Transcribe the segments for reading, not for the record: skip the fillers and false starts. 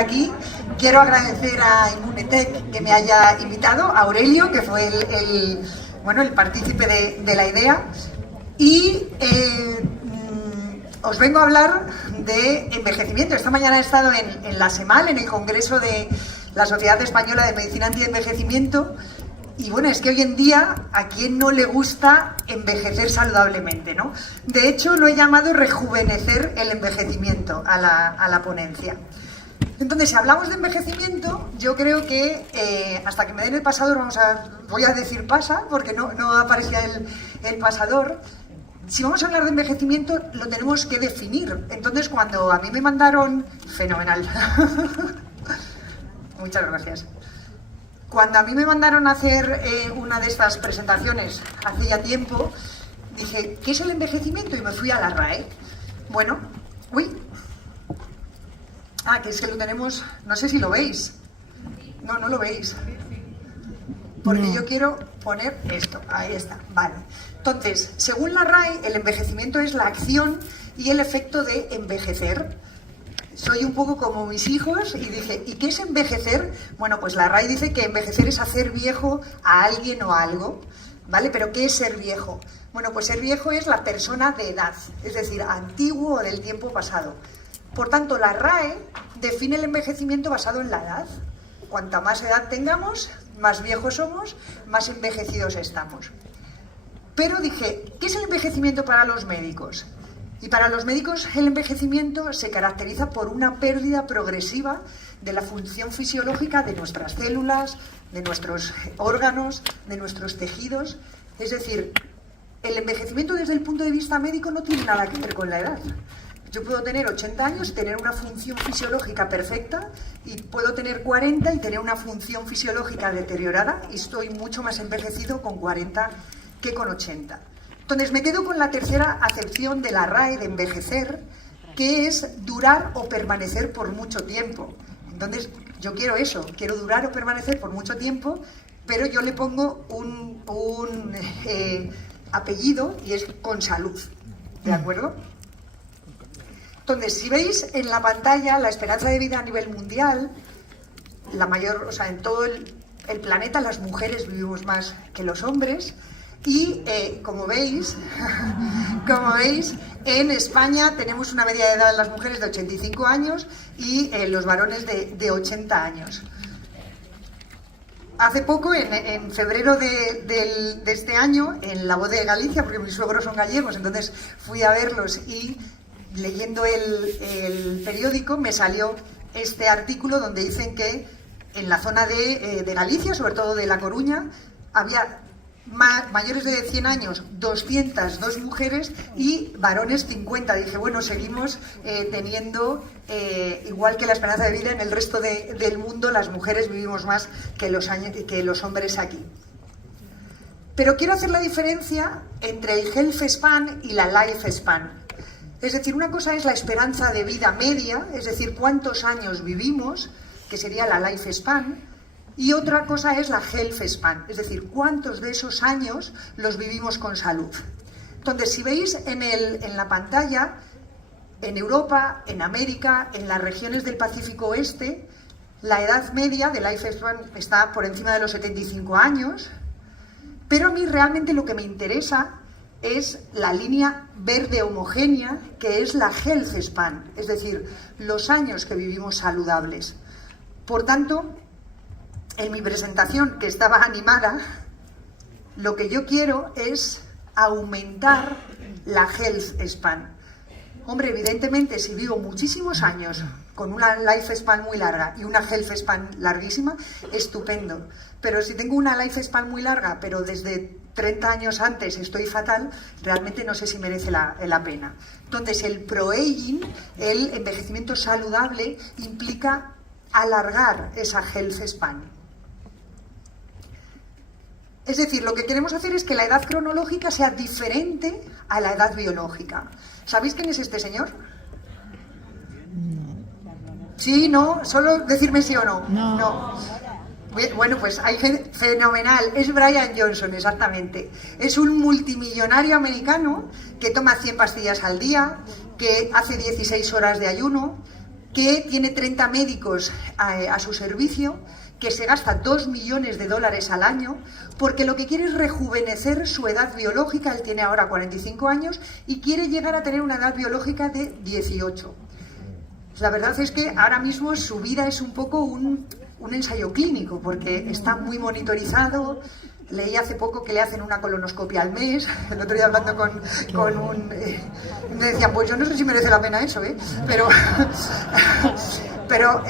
aquí. Quiero agradecer a Immunetec que me haya invitado, a Aurelio, que fue el partícipe de la idea. Y os vengo a hablar de envejecimiento. Esta mañana he estado en la SEMAL, en el Congreso de la Sociedad Española de Medicina Antienvejecimiento. Y bueno, es que hoy en día, ¿a quién no le gusta envejecer saludablemente, no? De hecho, lo he llamado rejuvenecer el envejecimiento a la ponencia. Entonces, si hablamos de envejecimiento, yo creo que hasta que me den el pasador, voy a decir pasa, porque no aparecía el pasador. Si vamos a hablar de envejecimiento, lo tenemos que definir. Entonces, cuando a mí me mandaron... Fenomenal. Muchas gracias. Cuando a mí me mandaron a hacer una de estas presentaciones hace ya tiempo, dije, ¿qué es el envejecimiento? Y me fui a la RAE. Bueno, que es que lo tenemos, no sé si lo veis. No lo veis. Porque yo quiero poner esto, ahí está, vale. Entonces, según la RAE, el envejecimiento es la acción y el efecto de envejecer. Soy un poco como mis hijos y dije, ¿y qué es envejecer? Bueno, pues la RAE dice que envejecer es hacer viejo a alguien o algo, ¿vale? Pero ¿qué es ser viejo? Bueno, pues ser viejo es la persona de edad, es decir, antiguo o del tiempo pasado. Por tanto, la RAE define el envejecimiento basado en la edad. Cuanta más edad tengamos, más viejos somos, más envejecidos estamos. Pero dije, ¿qué es el envejecimiento para los médicos? Y para los médicos el envejecimiento se caracteriza por una pérdida progresiva de la función fisiológica de nuestras células, de nuestros órganos, de nuestros tejidos. Es decir, el envejecimiento desde el punto de vista médico no tiene nada que ver con la edad. Yo puedo tener 80 años y tener una función fisiológica perfecta, y puedo tener 40 y tener una función fisiológica deteriorada, y estoy mucho más envejecido con 40 que con 80. Entonces me quedo con la tercera acepción de la RAE de envejecer, que es durar o permanecer por mucho tiempo. Entonces yo quiero eso, quiero durar o permanecer por mucho tiempo, pero yo le pongo un apellido y es con salud, ¿de acuerdo? Entonces, si veis en la pantalla la esperanza de vida a nivel mundial, la mayor, en todo el planeta las mujeres vivimos más que los hombres. Y como veis, en España tenemos una media de edad de las mujeres de 85 años y los varones de 80 años. Hace poco, en febrero de este año, en La Voz de Galicia, porque mis suegros son gallegos, entonces fui a verlos y leyendo el periódico me salió este artículo donde dicen que en la zona de Galicia, sobre todo de La Coruña, había mayores de 100 años 202 mujeres y varones 50. Dije, bueno, seguimos teniendo, igual que la esperanza de vida en el resto del mundo, las mujeres vivimos más que los hombres aquí. Pero quiero hacer la diferencia entre el health span y la life span. Es decir, una cosa es la esperanza de vida media, es decir, cuántos años vivimos, que sería la life span, y otra cosa es la health span, es decir, cuántos de esos años los vivimos con salud. Entonces, si veis en la pantalla, en Europa, en América, en las regiones del Pacífico Oeste, la edad media de life span está por encima de los 75 años, pero a mí realmente lo que me interesa es la línea verde homogénea, que es la health span, es decir, los años que vivimos saludables. Por tanto, en mi presentación, que estaba animada, lo que yo quiero es aumentar la health span. Hombre, evidentemente, si vivo muchísimos años con una life span muy larga y una health span larguísima, estupendo. Pero si tengo una life span muy larga, pero desde 30 años antes estoy fatal, realmente no sé si merece la pena. Entonces, el pro-aging, el envejecimiento saludable, implica alargar esa health span. Es decir, lo que queremos hacer es que la edad cronológica sea diferente a la edad biológica. ¿Sabéis quién es este señor? ¿Sí? ¿No? ¿Solo decirme sí o no? No. Bueno, pues hay gente fenomenal. Es Brian Johnson, exactamente. Es un multimillonario americano que toma 100 pastillas al día, que hace 16 horas de ayuno, que tiene 30 médicos a su servicio, que se gasta 2 millones de dólares al año, porque lo que quiere es rejuvenecer su edad biológica. Él tiene ahora 45 años y quiere llegar a tener una edad biológica de 18. La verdad es que ahora mismo su vida es un poco un ensayo clínico, porque está muy monitorizado. Leí hace poco que le hacen una colonoscopia al mes. El otro día hablando con un... me decían, pues yo no sé si merece la pena eso, pero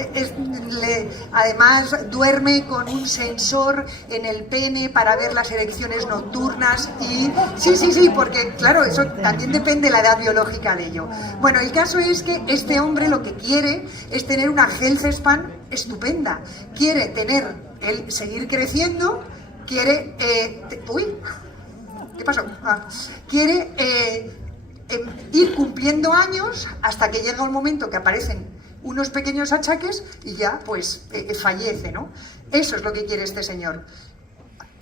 además duerme con un sensor en el pene para ver las erecciones nocturnas y... Sí, porque claro, eso también depende de la edad biológica de ello. Bueno, el caso es que este hombre lo que quiere es tener una health span estupenda. Quiere seguir creciendo, quiere... ¿qué pasó? Quiere ir cumpliendo años hasta que llega un momento que aparecen unos pequeños achaques y ya pues fallece, ¿no? Eso es lo que quiere este señor.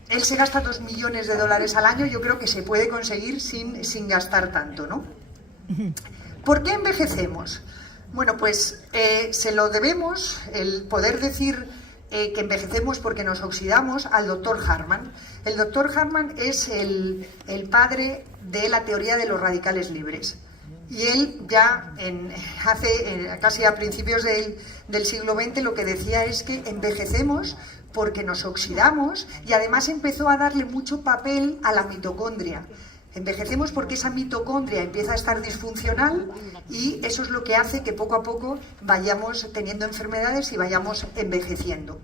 Él se gasta 2 millones de dólares al año. Yo creo que se puede conseguir sin gastar tanto, ¿no? ¿Por qué envejecemos? Bueno, pues se lo debemos, el poder decir que envejecemos porque nos oxidamos, al doctor Hartmann. El doctor Hartmann es el padre de la teoría de los radicales libres. Y él ya casi a principios del siglo XX lo que decía es que envejecemos porque nos oxidamos, y además empezó a darle mucho papel a la mitocondria. Envejecemos porque esa mitocondria empieza a estar disfuncional y eso es lo que hace que poco a poco vayamos teniendo enfermedades y vayamos envejeciendo.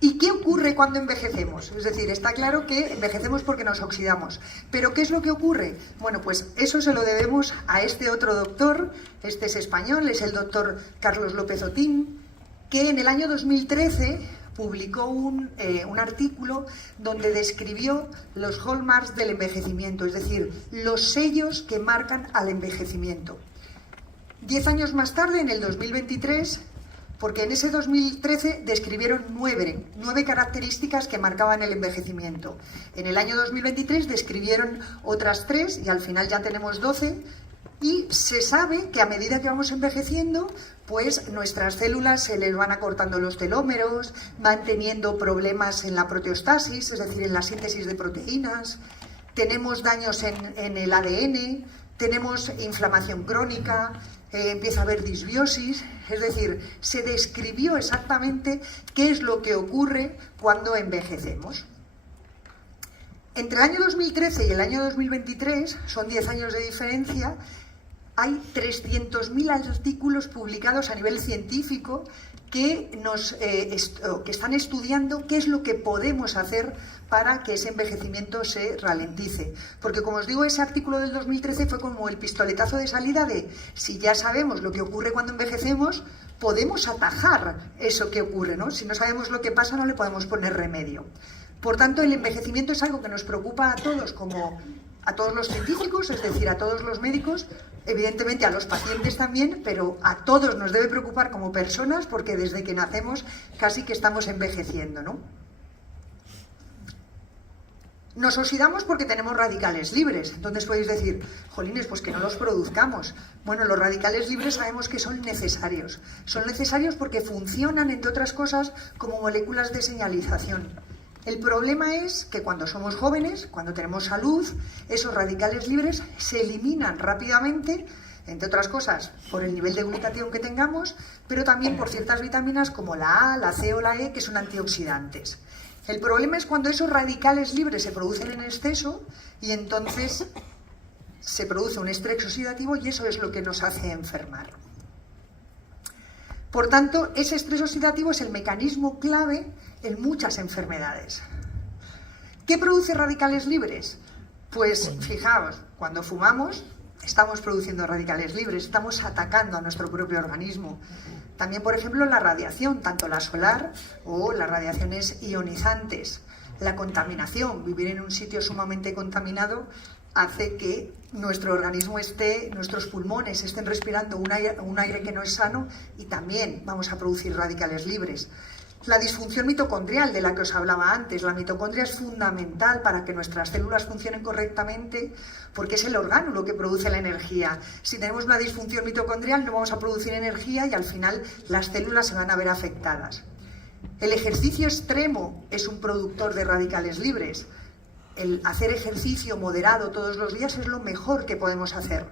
¿Y qué ocurre cuando envejecemos? Es decir, está claro que envejecemos porque nos oxidamos. ¿Pero qué es lo que ocurre? Bueno, pues eso se lo debemos a este otro doctor. Este es español, es el doctor Carlos López Otín, que en el año 2013 publicó un artículo donde describió los hallmarks del envejecimiento, es decir, los sellos que marcan al envejecimiento. 10 años más tarde, en el 2023... porque en ese 2013 describieron 9 características que marcaban el envejecimiento. En el año 2023 describieron otras 3 y al final ya tenemos 12, y se sabe que a medida que vamos envejeciendo, pues nuestras células se les van acortando los telómeros, van teniendo problemas en la proteostasis, es decir, en la síntesis de proteínas, tenemos daños en el ADN, tenemos inflamación crónica, empieza a haber disbiosis. Es decir, se describió exactamente qué es lo que ocurre cuando envejecemos. Entre el año 2013 y el año 2023, son 10 años de diferencia, hay 300.000 artículos publicados a nivel científico que están estudiando qué es lo que podemos hacer para que ese envejecimiento se ralentice. Porque, como os digo, ese artículo del 2013 fue como el pistoletazo de salida de, si ya sabemos lo que ocurre cuando envejecemos, podemos atajar eso que ocurre, ¿no? Si no sabemos lo que pasa, no le podemos poner remedio. Por tanto, el envejecimiento es algo que nos preocupa a todos, como a todos los científicos, es decir, a todos los médicos, evidentemente a los pacientes también, pero a todos nos debe preocupar como personas, porque desde que nacemos casi que estamos envejeciendo, ¿no? Nos oxidamos porque tenemos radicales libres. Entonces podéis decir, jolines, pues que no los produzcamos. Bueno, los radicales libres sabemos que son necesarios. Son necesarios porque funcionan, entre otras cosas, como moléculas de señalización. El problema es que cuando somos jóvenes, cuando tenemos salud, esos radicales libres se eliminan rápidamente, entre otras cosas, por el nivel de glutatión que tengamos, pero también por ciertas vitaminas como la A, la C o la E, que son antioxidantes. El problema es cuando esos radicales libres se producen en exceso y entonces se produce un estrés oxidativo y eso es lo que nos hace enfermar. Por tanto, ese estrés oxidativo es el mecanismo clave en muchas enfermedades. ¿Qué produce radicales libres? Pues fijaos, cuando fumamos estamos produciendo radicales libres, estamos atacando a nuestro propio organismo. También, por ejemplo, la radiación, tanto la solar o las radiaciones ionizantes. La contaminación, vivir en un sitio sumamente contaminado, hace que nuestro organismo nuestros pulmones estén respirando un aire que no es sano y también vamos a producir radicales libres. La disfunción mitocondrial de la que os hablaba antes. La mitocondria es fundamental para que nuestras células funcionen correctamente porque es el orgánulo que produce la energía. Si tenemos una disfunción mitocondrial no vamos a producir energía y al final las células se van a ver afectadas. El ejercicio extremo es un productor de radicales libres. El hacer ejercicio moderado todos los días es lo mejor que podemos hacer.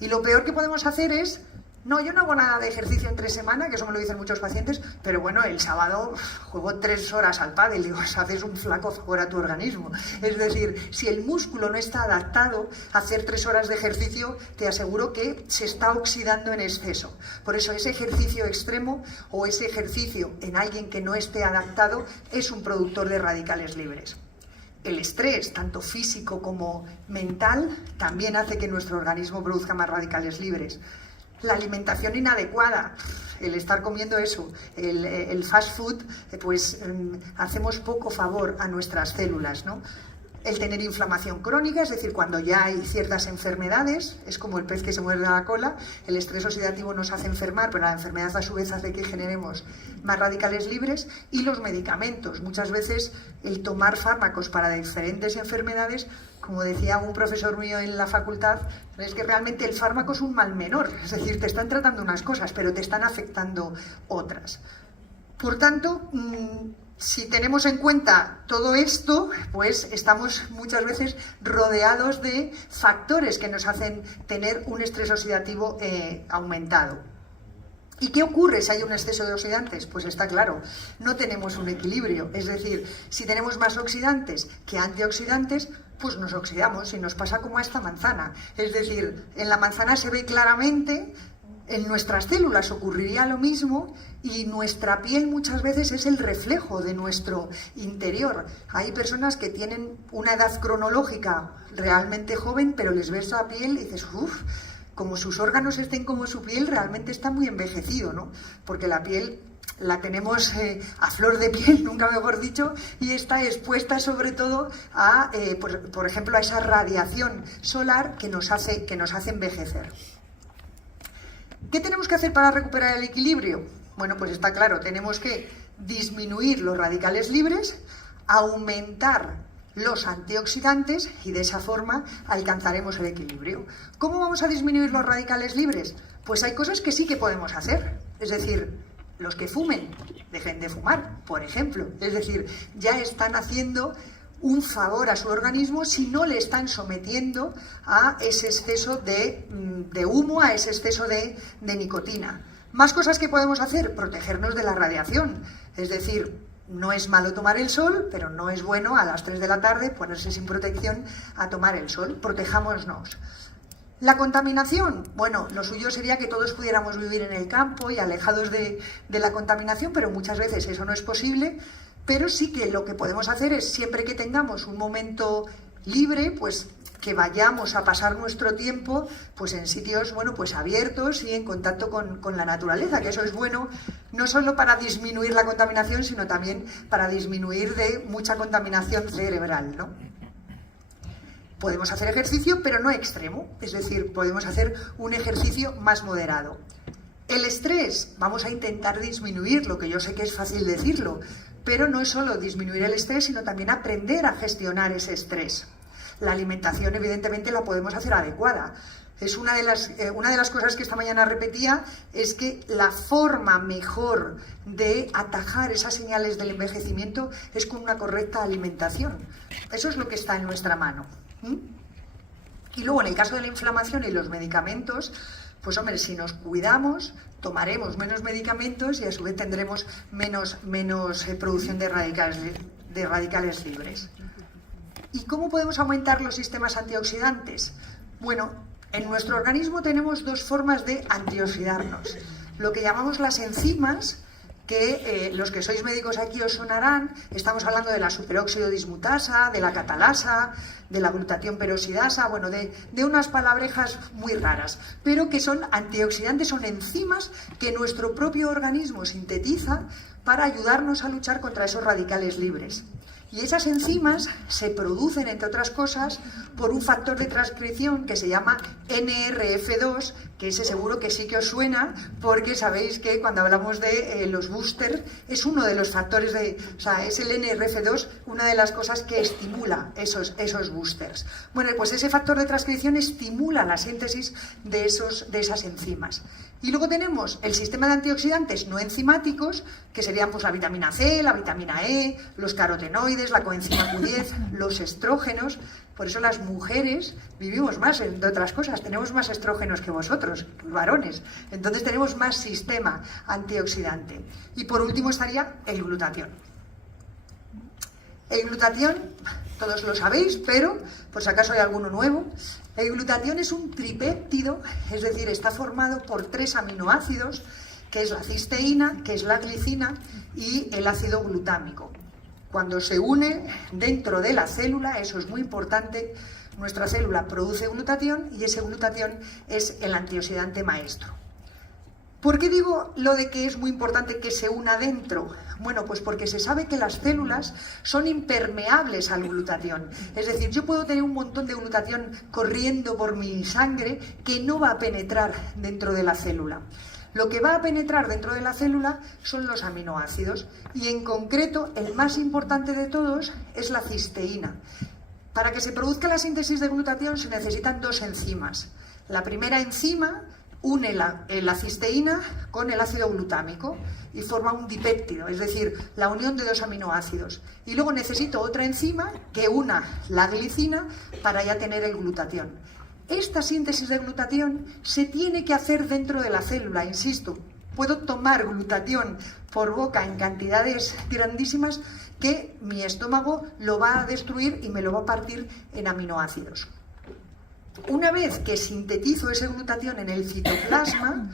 Y lo peor que podemos hacer es: no, yo no hago nada de ejercicio entre semana, que eso me lo dicen muchos pacientes, pero bueno, el sábado juego 3 horas al pádel, digo, haces un flaco favor a tu organismo. Es decir, si el músculo no está adaptado a hacer 3 horas de ejercicio, te aseguro que se está oxidando en exceso. Por eso ese ejercicio extremo o ese ejercicio en alguien que no esté adaptado es un productor de radicales libres. El estrés, tanto físico como mental, también hace que nuestro organismo produzca más radicales libres. La alimentación inadecuada, el estar comiendo eso, el fast food, pues hacemos poco favor a nuestras células, ¿no? El tener inflamación crónica, es decir, cuando ya hay ciertas enfermedades, es como el pez que se muerde la cola, el estrés oxidativo nos hace enfermar, pero la enfermedad a su vez hace que generemos más radicales libres. Y los medicamentos, muchas veces el tomar fármacos para diferentes enfermedades, como decía un profesor mío en la facultad, es que realmente el fármaco es un mal menor, es decir, te están tratando unas cosas, pero te están afectando otras. Por tanto, si tenemos en cuenta todo esto, pues estamos muchas veces rodeados de factores que nos hacen tener un estrés oxidativo aumentado. ¿Y qué ocurre si hay un exceso de oxidantes? Pues está claro, no tenemos un equilibrio. Es decir, si tenemos más oxidantes que antioxidantes, pues nos oxidamos y nos pasa como a esta manzana. Es decir, en la manzana se ve claramente. En nuestras células ocurriría lo mismo y nuestra piel muchas veces es el reflejo de nuestro interior. Hay personas que tienen una edad cronológica realmente joven, pero les ves la piel y dices, uff, como sus órganos estén como su piel, realmente está muy envejecido, ¿no? Porque la piel la tenemos a flor de piel, nunca mejor dicho, y está expuesta sobre todo a, por ejemplo, a esa radiación solar que nos hace envejecer. ¿Qué tenemos que hacer para recuperar el equilibrio? Bueno, pues está claro, tenemos que disminuir los radicales libres, aumentar los antioxidantes y de esa forma alcanzaremos el equilibrio. ¿Cómo vamos a disminuir los radicales libres? Pues hay cosas que sí que podemos hacer, es decir, los que fumen, dejen de fumar, por ejemplo. Es decir, ya están haciendo un favor a su organismo si no le están sometiendo a ese exceso de humo, a ese exceso de nicotina. Más cosas que podemos hacer: protegernos de la radiación. Es decir, no es malo tomar el sol, pero no es bueno a las 3 de la tarde ponerse sin protección a tomar el sol. Protejámonos. La contaminación, bueno, lo suyo sería que todos pudiéramos vivir en el campo y alejados de la contaminación, pero muchas veces eso no es posible. Pero sí que lo que podemos hacer es, siempre que tengamos un momento libre, pues que vayamos a pasar nuestro tiempo pues en sitios, bueno, pues abiertos y en contacto con la naturaleza, que eso es bueno no solo para disminuir la contaminación, sino también para disminuir de mucha contaminación cerebral, ¿no? Podemos hacer ejercicio, pero no extremo, es decir, podemos hacer un ejercicio más moderado. El estrés, vamos a intentar disminuirlo, que yo sé que es fácil decirlo, pero no es solo disminuir el estrés, sino también aprender a gestionar ese estrés. La alimentación, evidentemente, la podemos hacer adecuada. Es una de las cosas que esta mañana repetía, es que la forma mejor de atajar esas señales del envejecimiento es con una correcta alimentación. Eso es lo que está en nuestra mano. Y luego, en el caso de la inflamación y los medicamentos, pues hombre, si nos cuidamos, tomaremos menos medicamentos y a su vez tendremos menos producción de radicales libres. ¿Y cómo podemos aumentar los sistemas antioxidantes? Bueno, en nuestro organismo tenemos 2 formas de antioxidarnos. Lo que llamamos las enzimas, que los que sois médicos aquí os sonarán. Estamos hablando de la superóxido dismutasa, de la catalasa, de la glutatión peroxidasa, bueno, de unas palabrejas muy raras, pero que son antioxidantes, son enzimas que nuestro propio organismo sintetiza para ayudarnos a luchar contra esos radicales libres. Y esas enzimas se producen, entre otras cosas, por un factor de transcripción que se llama NRF2, que ese seguro que sí que os suena, porque sabéis que cuando hablamos de los boosters, es uno de los factores o sea, es el NRF2 una de las cosas que estimula esos boosters. Bueno, pues ese factor de transcripción estimula la síntesis de esas enzimas. Y luego tenemos el sistema de antioxidantes no enzimáticos, que serían pues la vitamina C, la vitamina E, los carotenoides, la coenzima Q10, los estrógenos. Por eso las mujeres vivimos más, entre otras cosas, tenemos más estrógenos que vosotros, los varones. Entonces tenemos más sistema antioxidante. Y por último estaría el glutatión. El glutatión, todos lo sabéis, pero por si acaso hay alguno nuevo, el glutatión es un tripéptido, es decir, está formado por 3 aminoácidos, que es la cisteína, que es la glicina y el ácido glutámico. Cuando se une dentro de la célula, eso es muy importante, nuestra célula produce glutatión y ese glutatión es el antioxidante maestro. ¿Por qué digo lo de que es muy importante que se una dentro? Bueno, pues porque se sabe que las células son impermeables al glutatión. Es decir, yo puedo tener un montón de glutatión corriendo por mi sangre que no va a penetrar dentro de la célula. Lo que va a penetrar dentro de la célula son los aminoácidos y en concreto el más importante de todos es la cisteína. Para que se produzca la síntesis de glutatión se necesitan 2 enzimas. La primera enzima une la cisteína con el ácido glutámico y forma un dipéptido, es decir, la unión de 2 aminoácidos. Y luego necesito otra enzima que una la glicina para ya tener el glutatión. Esta síntesis de glutatión se tiene que hacer dentro de la célula, insisto. Puedo tomar glutatión por boca en cantidades grandísimas que mi estómago lo va a destruir y me lo va a partir en aminoácidos. Una vez que sintetizo ese glutatión en el citoplasma,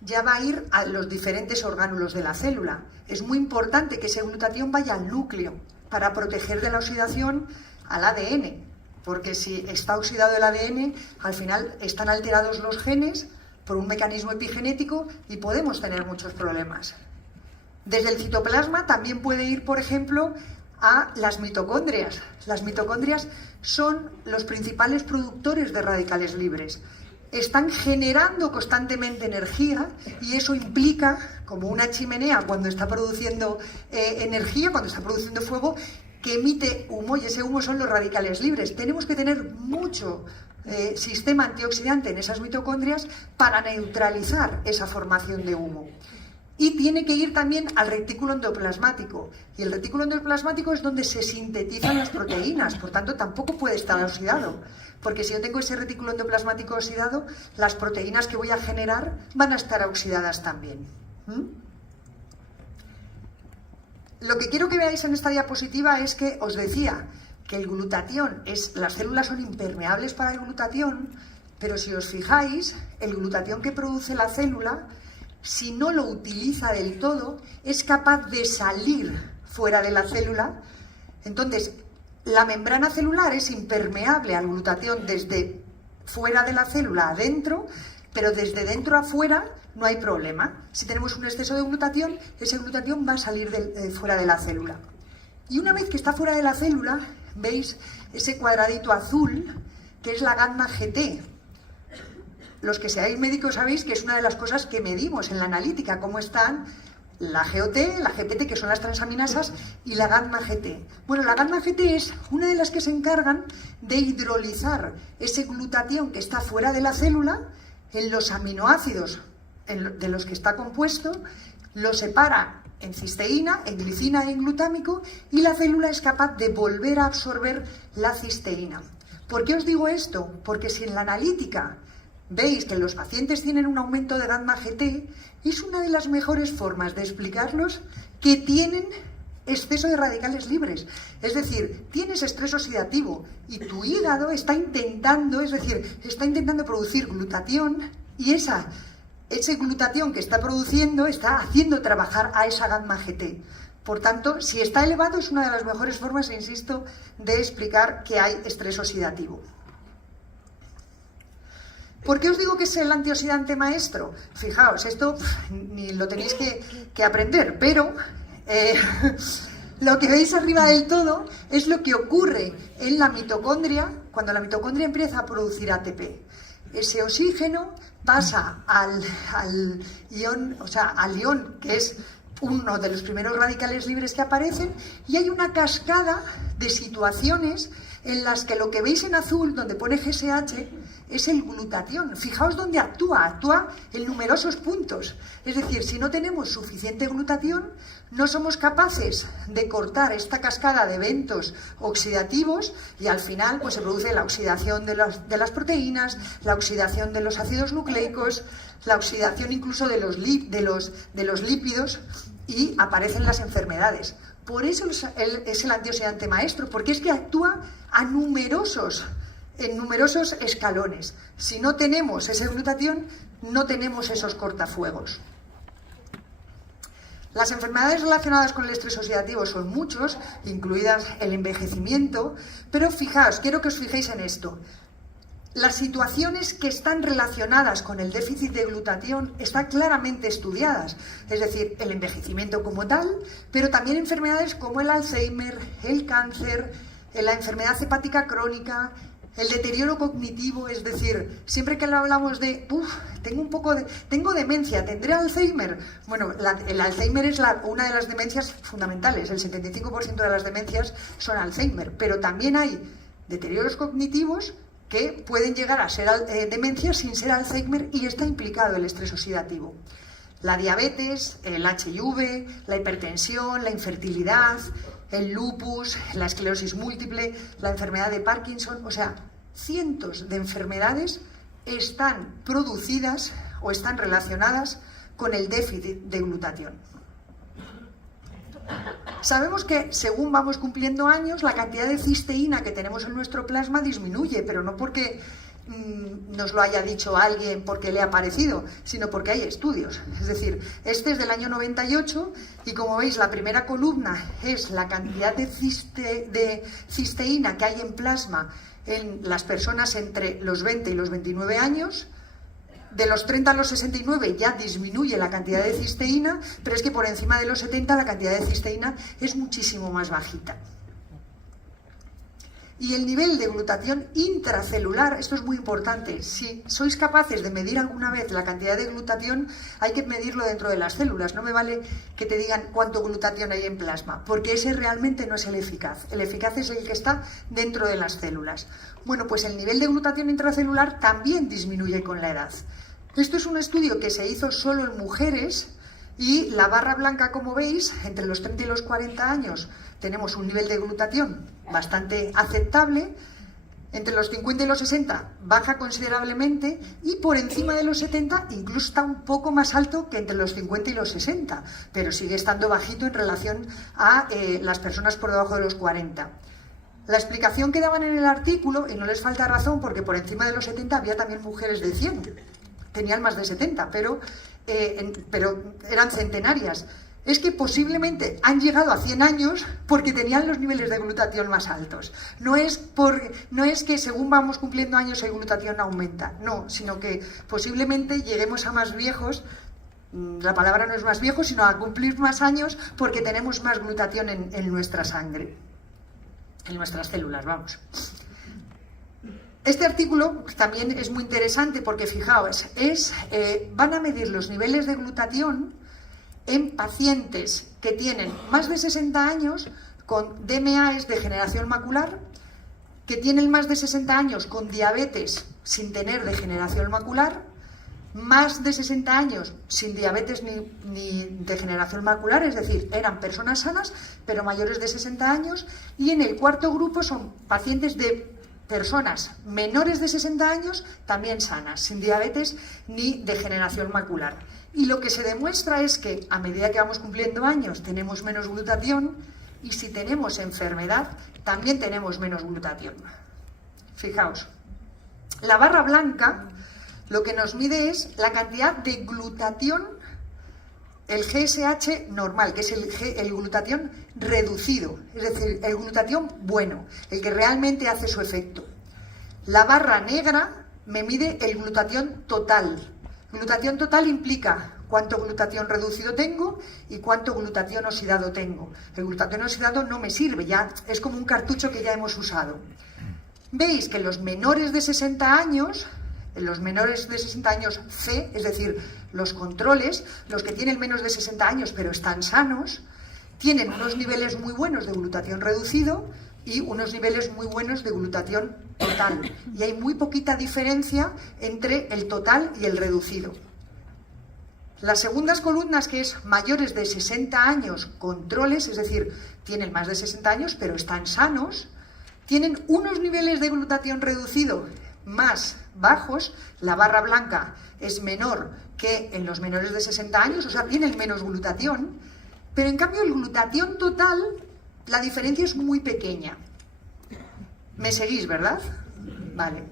ya va a ir a los diferentes orgánulos de la célula. Es muy importante que ese glutatión vaya al núcleo para proteger de la oxidación al ADN, porque si está oxidado el ADN, al final están alterados los genes por un mecanismo epigenético y podemos tener muchos problemas. Desde el citoplasma también puede ir, por ejemplo, a las mitocondrias. Las mitocondrias son los principales productores de radicales libres. Están generando constantemente energía y eso implica, como una chimenea cuando está produciendo energía, cuando está produciendo fuego, que emite humo y ese humo son los radicales libres. Tenemos que tener mucho sistema antioxidante en esas mitocondrias para neutralizar esa formación de humo. Y tiene que ir también al retículo endoplasmático. Y el retículo endoplasmático es donde se sintetizan las proteínas, por tanto tampoco puede estar oxidado. Porque si yo tengo ese retículo endoplasmático oxidado, las proteínas que voy a generar van a estar oxidadas también. Lo que quiero que veáis en esta diapositiva es que os decía que el glutatión las células son impermeables para el glutatión, pero si os fijáis, el glutatión que produce la célula, si no lo utiliza del todo, es capaz de salir fuera de la célula. Entonces, la membrana celular es impermeable al glutatión desde fuera de la célula adentro, pero desde dentro a fuera no hay problema. Si tenemos un exceso de glutatión, ese glutatión va a salir fuera de la célula. Y una vez que está fuera de la célula, veis ese cuadradito azul, que es la gamma GT. Los que seáis médicos sabéis que es una de las cosas que medimos en la analítica, cómo están la GOT, la GPT, que son las transaminasas, y la gamma GT. Bueno, la gamma GT es una de las que se encargan de hidrolizar ese glutatión que está fuera de la célula en los aminoácidos de los que está compuesto, lo separa en cisteína, en glicina y en glutámico, y la célula es capaz de volver a absorber la cisteína. ¿Por qué os digo esto? Porque si en la analítica veis que los pacientes tienen un aumento de gamma GT, es una de las mejores formas de explicarlos que tienen exceso de radicales libres. Es decir, tienes estrés oxidativo y tu hígado está intentando producir glutatión y ese glutatión que está produciendo está haciendo trabajar a esa gamma GT. Por tanto, si está elevado es una de las mejores formas, insisto, de explicar que hay estrés oxidativo. ¿Por qué os digo que es el antioxidante maestro? Fijaos, esto ni lo tenéis que aprender, pero Lo que veis arriba del todo es lo que ocurre en la mitocondria cuando la mitocondria empieza a producir ATP. Ese oxígeno pasa al ion, al ion, que es uno de los primeros radicales libres que aparecen, y hay una cascada de situaciones en las que lo que veis en azul, donde pone GSH, es el glutatión. Fijaos dónde actúa en numerosos puntos. Es decir, si no tenemos suficiente glutatión, no somos capaces de cortar esta cascada de eventos oxidativos y al final pues, se produce la oxidación de las proteínas, la oxidación de los ácidos nucleicos, la oxidación incluso de los lípidos y aparecen las enfermedades. Por eso es el antioxidante maestro, porque es que actúa en numerosos escalones. Si no tenemos ese glutatión, no tenemos esos cortafuegos. Las enfermedades relacionadas con el estrés oxidativo son muchos, incluidas el envejecimiento, pero fijaos, quiero que os fijéis en esto. Las situaciones que están relacionadas con el déficit de glutatión están claramente estudiadas, es decir, el envejecimiento como tal, pero también enfermedades como el Alzheimer, el cáncer, la enfermedad hepática crónica, el deterioro cognitivo, es decir, siempre que hablamos de, tengo demencia, ¿tendré Alzheimer? Bueno, el Alzheimer es una de las demencias fundamentales, el 75% de las demencias son Alzheimer, pero también hay deterioros cognitivos que pueden llegar a ser demencia sin ser Alzheimer y está implicado el estrés oxidativo. La diabetes, el HIV, la hipertensión, la infertilidad, el lupus, la esclerosis múltiple, la enfermedad de Parkinson, o sea, cientos de enfermedades están producidas o están relacionadas con el déficit de glutatión. Sabemos que según vamos cumpliendo años, la cantidad de cisteína que tenemos en nuestro plasma disminuye, pero no porque nos lo haya dicho alguien porque le ha parecido, sino porque hay estudios. Es decir, este es del año 98 y como veis la primera columna es la cantidad de cisteína que hay en plasma en las personas entre los 20 y los 29 años. De los 30 a los 69 ya disminuye la cantidad de cisteína, pero es que por encima de los 70 la cantidad de cisteína es muchísimo más bajita. Y el nivel de glutatión intracelular, esto es muy importante, si sois capaces de medir alguna vez la cantidad de glutatión, hay que medirlo dentro de las células, no me vale que te digan cuánto glutatión hay en plasma, porque ese realmente no es el eficaz es el que está dentro de las células. Bueno, pues el nivel de glutatión intracelular también disminuye con la edad. Esto es un estudio que se hizo solo en mujeres y la barra blanca, como veis, entre los 30 y los 40 años tenemos un nivel de glutatión bastante aceptable, entre los 50 y los 60 baja considerablemente y por encima de los 70 incluso está un poco más alto que entre los 50 y los 60, pero sigue estando bajito en relación a las personas por debajo de los 40. La explicación que daban en el artículo, y no les falta razón porque por encima de los 70 había también mujeres de 100, tenían más de 70, pero eran centenarias. Es que posiblemente han llegado a 100 años porque tenían los niveles de glutatión más altos. No es que según vamos cumpliendo años el glutatión aumenta, no, sino que posiblemente lleguemos a más viejos, la palabra no es más viejos, sino a cumplir más años porque tenemos más glutatión en nuestra sangre, en nuestras células, vamos. Este artículo también es muy interesante porque, fijaos, van a medir los niveles de glutatión en pacientes que tienen más de 60 años con DMA, es degeneración macular, que tienen más de 60 años con diabetes sin tener degeneración macular, más de 60 años sin diabetes ni degeneración macular, es decir, eran personas sanas, pero mayores de 60 años, y en el cuarto grupo son pacientes de personas menores de 60 años, también sanas, sin diabetes ni degeneración macular. Y lo que se demuestra es que a medida que vamos cumpliendo años tenemos menos glutatión y si tenemos enfermedad también tenemos menos glutatión. Fijaos, la barra blanca lo que nos mide es la cantidad de glutatión, el GSH normal, que es el glutatión reducido, es decir, el glutatión bueno, el que realmente hace su efecto. La barra negra me mide el glutatión total. Glutatión total implica cuánto glutatión reducido tengo y cuánto glutatión oxidado tengo. El glutatión oxidado no me sirve, ya es como un cartucho que ya hemos usado. Veis que los menores de 60 años, C, es decir, los controles, los que tienen menos de 60 años pero están sanos, tienen unos niveles muy buenos de glutatión reducido y unos niveles muy buenos de glutatión total. Y hay muy poquita diferencia entre el total y el reducido. Las segundas columnas, que es mayores de 60 años, controles, es decir, tienen más de 60 años pero están sanos, tienen unos niveles de glutatión reducido más bajos. La barra blanca es menor que en los menores de 60 años, o sea, tienen menos glutatión, pero en cambio el glutatión total, la diferencia es muy pequeña. ¿Me seguís, verdad? Vale.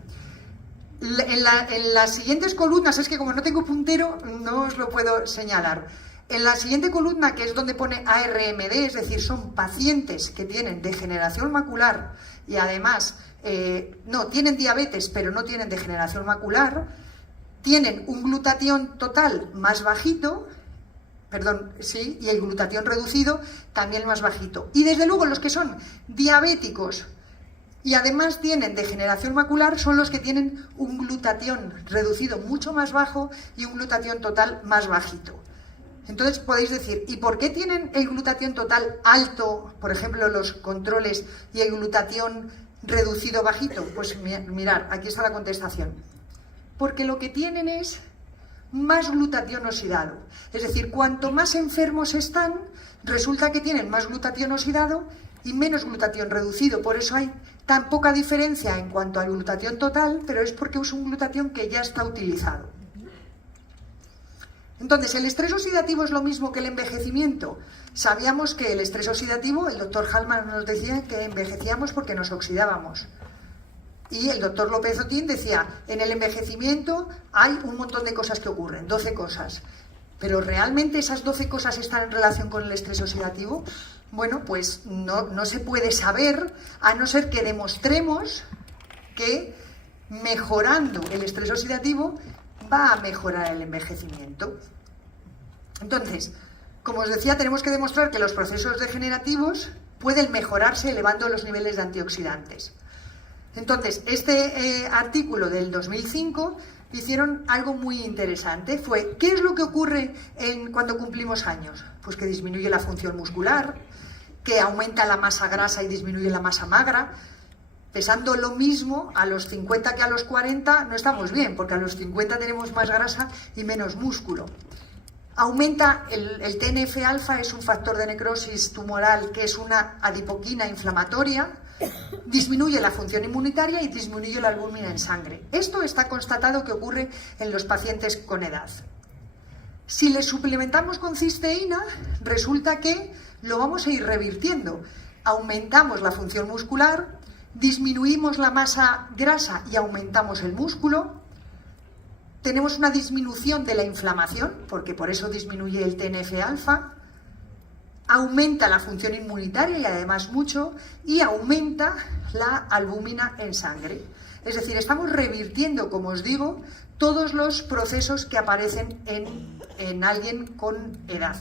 En las siguientes columnas, es que como no tengo puntero, no os lo puedo señalar. En la siguiente columna, que es donde pone ARMD, es decir, son pacientes que tienen degeneración macular y además, tienen diabetes, pero no tienen degeneración macular, tienen un glutatión total más bajito, y el glutatión reducido también más bajito. Y desde luego los que son diabéticos y además tienen degeneración macular son los que tienen un glutatión reducido mucho más bajo y un glutatión total más bajito. Entonces podéis decir, ¿y por qué tienen el glutatión total alto, por ejemplo, los controles, y el glutatión reducido bajito? Pues mirad, aquí está la contestación. Porque lo que tienen es más glutatión oxidado. Es decir, cuanto más enfermos están, resulta que tienen más glutatión oxidado y menos glutatión reducido. Por eso hay tan poca diferencia en cuanto al glutatión total, pero es porque es un glutatión que ya está utilizado. Entonces, ¿el estrés oxidativo es lo mismo que el envejecimiento? Sabíamos que el estrés oxidativo, el doctor Hallman nos decía que envejecíamos porque nos oxidábamos. Y el doctor López Otín decía, en el envejecimiento hay un montón de cosas que ocurren, 12 cosas. ¿Pero realmente esas 12 cosas están en relación con el estrés oxidativo? Bueno, pues no se puede saber, a no ser que demostremos que mejorando el estrés oxidativo va a mejorar el envejecimiento. Entonces, como os decía, tenemos que demostrar que los procesos degenerativos pueden mejorarse elevando los niveles de antioxidantes. Entonces, este artículo del 2005 hicieron algo muy interesante. Fue, ¿qué es lo que ocurre cuando cumplimos años? Pues que disminuye la función muscular, que aumenta la masa grasa y disminuye la masa magra. Pesando lo mismo a los 50 que a los 40 no estamos bien, porque a los 50 tenemos más grasa y menos músculo. Aumenta el TNF-alfa, es un factor de necrosis tumoral que es una adipoquina inflamatoria, disminuye la función inmunitaria y disminuye la albúmina en sangre. Esto está constatado que ocurre en los pacientes con edad. Si le suplementamos con cisteína, resulta que lo vamos a ir revirtiendo. Aumentamos la función muscular, disminuimos la masa grasa y aumentamos el músculo. Tenemos una disminución de la inflamación, porque por eso disminuye el TNF-alfa. Aumenta la función inmunitaria y además mucho, y aumenta la albúmina en sangre. Es decir, estamos revirtiendo, como os digo, todos los procesos que aparecen en alguien con edad.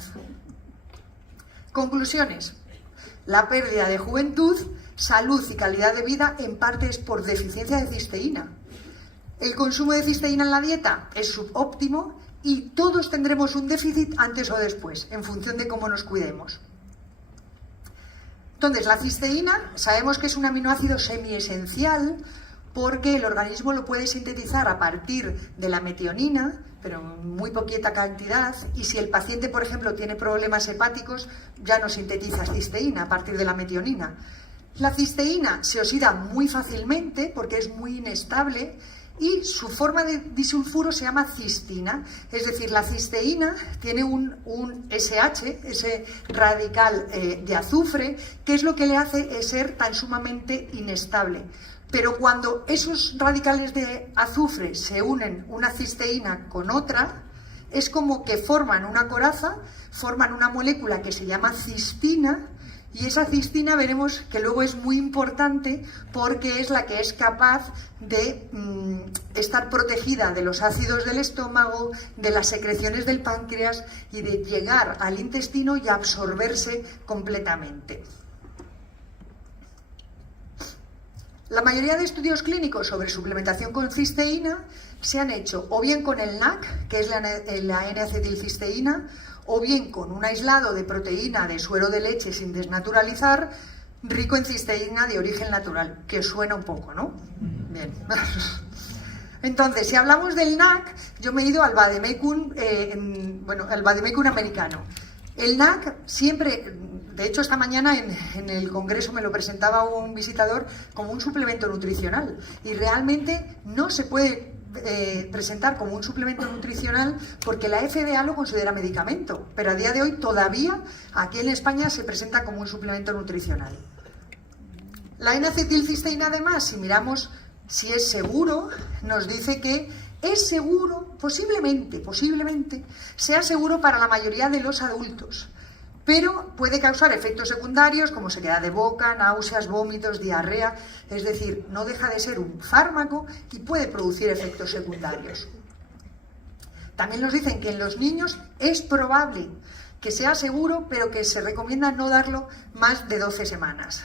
Conclusiones. La pérdida de juventud, salud y calidad de vida en parte es por deficiencia de cisteína. El consumo de cisteína en la dieta es subóptimo y todos tendremos un déficit antes o después, en función de cómo nos cuidemos. Entonces, la cisteína sabemos que es un aminoácido semiesencial porque el organismo lo puede sintetizar a partir de la metionina, pero en muy poquita cantidad, y si el paciente, por ejemplo, tiene problemas hepáticos, ya no sintetiza cisteína a partir de la metionina. La cisteína se oxida muy fácilmente porque es muy inestable y su forma de disulfuro se llama cistina, es decir, la cisteína tiene un SH, ese radical de azufre, que es lo que le hace ser tan sumamente inestable. Pero cuando esos radicales de azufre se unen una cisteína con otra, es como que forman una coraza, forman una molécula que se llama cistina, Y esa cistina veremos que luego es muy importante porque es la que es capaz de estar protegida de los ácidos del estómago, de las secreciones del páncreas y de llegar al intestino y absorberse completamente. La mayoría de estudios clínicos sobre suplementación con cisteína se han hecho o bien con el NAC, que es la N-acetilcisteína, o bien con un aislado de proteína de suero de leche sin desnaturalizar, rico en cisteína de origen natural, que os suena un poco, ¿no? Bien. Entonces, si hablamos del NAC, yo me he ido al Vademecum, al Vademecum americano. El NAC siempre, de hecho esta mañana en el congreso me lo presentaba un visitador como un suplemento nutricional y realmente no se puede presentar como un suplemento nutricional porque la FDA lo considera medicamento, pero a día de hoy todavía aquí en España se presenta como un suplemento nutricional. La N-acetilcisteína, además, si miramos si es seguro, nos dice que es seguro, posiblemente sea seguro para la mayoría de los adultos, pero puede causar efectos secundarios como sequedad de boca, náuseas, vómitos, diarrea, es decir, no deja de ser un fármaco y puede producir efectos secundarios. También nos dicen que en los niños es probable que sea seguro, pero que se recomienda no darlo más de 12 semanas.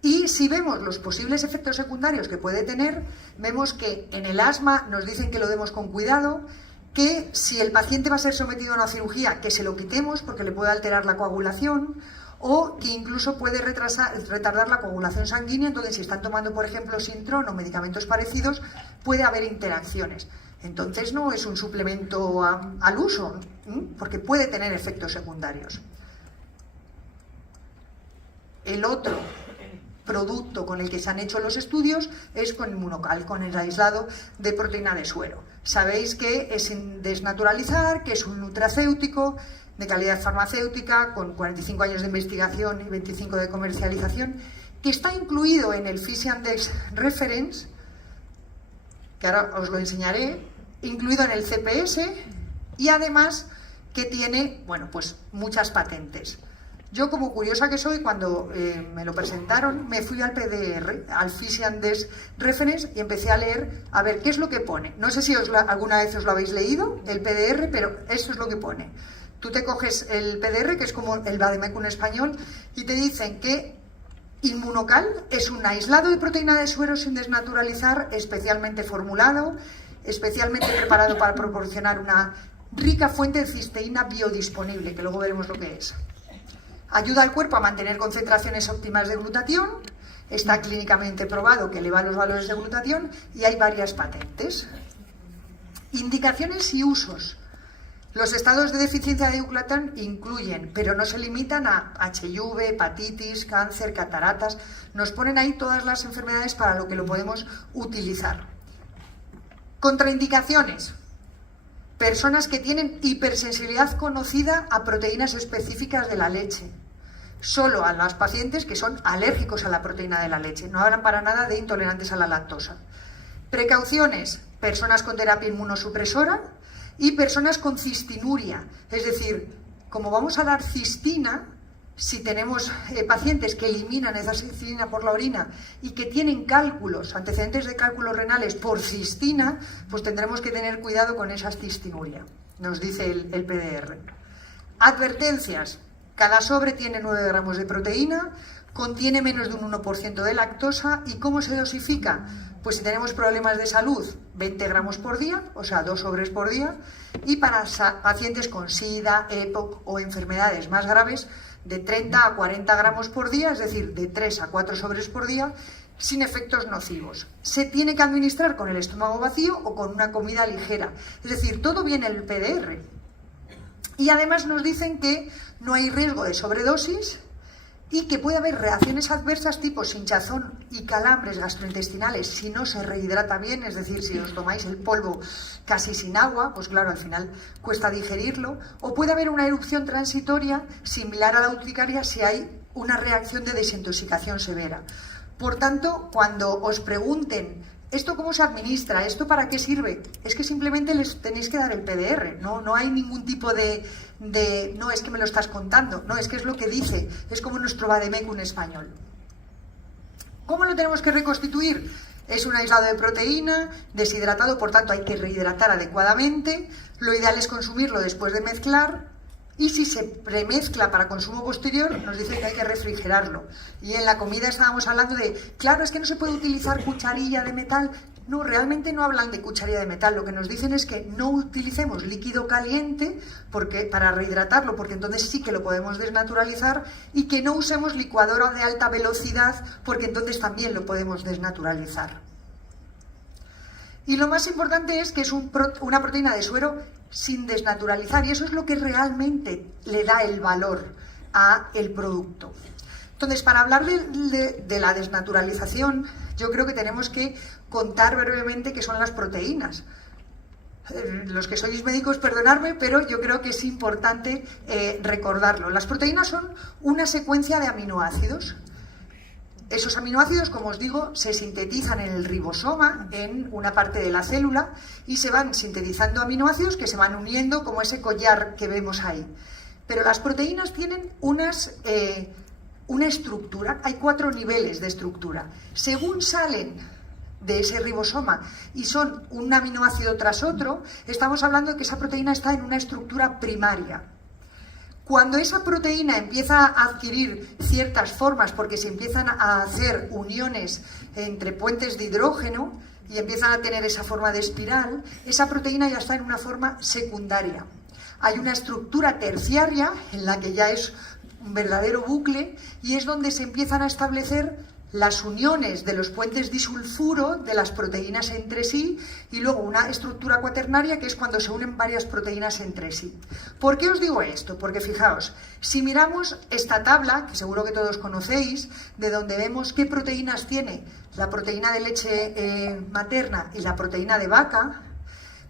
Y si vemos los posibles efectos secundarios que puede tener, vemos que en el asma nos dicen que lo demos con cuidado, que si el paciente va a ser sometido a una cirugía, que se lo quitemos porque le puede alterar la coagulación o que incluso puede retardar la coagulación sanguínea. Entonces, si están tomando, por ejemplo, Sintrón o medicamentos parecidos, puede haber interacciones. Entonces, no es un suplemento al uso, porque puede tener efectos secundarios. El otro producto con el que se han hecho los estudios es con Inmunocal, con el aislado de proteína de suero. Sabéis que es sin desnaturalizar, que es un nutracéutico de calidad farmacéutica, con 45 años de investigación y 25 de comercialización, que está incluido en el Physiandex Reference, que ahora os lo enseñaré, incluido en el CPS y además que tiene, pues muchas patentes. Yo, como curiosa que soy, cuando me lo presentaron, me fui al PDR, al Physiandex Reference, y empecé a leer, a ver qué es lo que pone. No sé si alguna vez os lo habéis leído, el PDR, pero eso es lo que pone. Tú te coges el PDR, que es como el Vademecum español, y te dicen que Inmunocal es un aislado de proteína de suero sin desnaturalizar, especialmente formulado, especialmente preparado para proporcionar una rica fuente de cisteína biodisponible, que luego veremos lo que es. Ayuda al cuerpo a mantener concentraciones óptimas de glutatión, está clínicamente probado que eleva los valores de glutatión y hay varias patentes. Indicaciones y usos. Los estados de deficiencia de glutatión incluyen, pero no se limitan a HIV, hepatitis, cáncer, cataratas. Nos ponen ahí todas las enfermedades para lo que lo podemos utilizar. Contraindicaciones. Personas que tienen hipersensibilidad conocida a proteínas específicas de la leche. Solo a los pacientes que son alérgicos a la proteína de la leche. No hablan para nada de intolerantes a la lactosa. Precauciones. Personas con terapia inmunosupresora y personas con cistinuria. Es decir, como vamos a dar cistina, si tenemos pacientes que eliminan esa cistina por la orina y que tienen cálculos, antecedentes de cálculos renales por cistina, pues tendremos que tener cuidado con esa cistinuria, nos dice el PDR. Advertencias. Cada sobre tiene 9 gramos de proteína, contiene menos de un 1% de lactosa. ¿Y cómo se dosifica? Pues si tenemos problemas de salud, 20 gramos por día, o sea, 2 sobres por día. Y para pacientes con SIDA, EPOC o enfermedades más graves, de 30 a 40 gramos por día, es decir, de 3 a 4 sobres por día, sin efectos nocivos. Se tiene que administrar con el estómago vacío o con una comida ligera. Es decir, todo viene en el PDR. Y además nos dicen que no hay riesgo de sobredosis y que puede haber reacciones adversas tipo hinchazón y calambres gastrointestinales si no se rehidrata bien, es decir, si os tomáis el polvo casi sin agua, pues claro, al final cuesta digerirlo, o puede haber una erupción transitoria similar a la urticaria si hay una reacción de desintoxicación severa. Por tanto, cuando os pregunten ¿Esto cómo se administra? ¿Esto para qué sirve? Es que simplemente les tenéis que dar el PDR, no hay ningún tipo de no, es que me lo estás contando, no, es que es lo que dice, es como nuestro vademecum español. ¿Cómo lo tenemos que reconstituir? Es un aislado de proteína, deshidratado, por tanto hay que rehidratar adecuadamente, lo ideal es consumirlo después de mezclar, y si se premezcla para consumo posterior, nos dicen que hay que refrigerarlo. Y en la comida estábamos hablando de, claro, es que no se puede utilizar cucharilla de metal. No, realmente no hablan de cucharilla de metal. Lo que nos dicen es que no utilicemos líquido caliente para rehidratarlo, porque entonces sí que lo podemos desnaturalizar, y que no usemos licuadora de alta velocidad, porque entonces también lo podemos desnaturalizar. Y lo más importante es que es una proteína de suero sin desnaturalizar, y eso es lo que realmente le da el valor al producto. Entonces, para hablar de la desnaturalización, yo creo que tenemos que contar brevemente qué son las proteínas. Los que sois médicos, perdonadme, pero yo creo que es importante recordarlo. Las proteínas son una secuencia de aminoácidos. Esos aminoácidos, como os digo, se sintetizan en el ribosoma, en una parte de la célula, y se van sintetizando aminoácidos que se van uniendo como ese collar que vemos ahí. Pero las proteínas tienen una estructura, hay 4 niveles de estructura. Según salen de ese ribosoma y son un aminoácido tras otro, estamos hablando de que esa proteína está en una estructura primaria. Cuando esa proteína empieza a adquirir ciertas formas, porque se empiezan a hacer uniones entre puentes de hidrógeno y empiezan a tener esa forma de espiral, esa proteína ya está en una forma secundaria. Hay una estructura terciaria en la que ya es un verdadero bucle, y es donde se empiezan a establecer las uniones de los puentes disulfuro de las proteínas entre sí, y luego una estructura cuaternaria, que es cuando se unen varias proteínas entre sí. ¿Por qué os digo esto? Porque fijaos, si miramos esta tabla, que seguro que todos conocéis, de donde vemos qué proteínas tiene la proteína de leche materna y la proteína de vaca,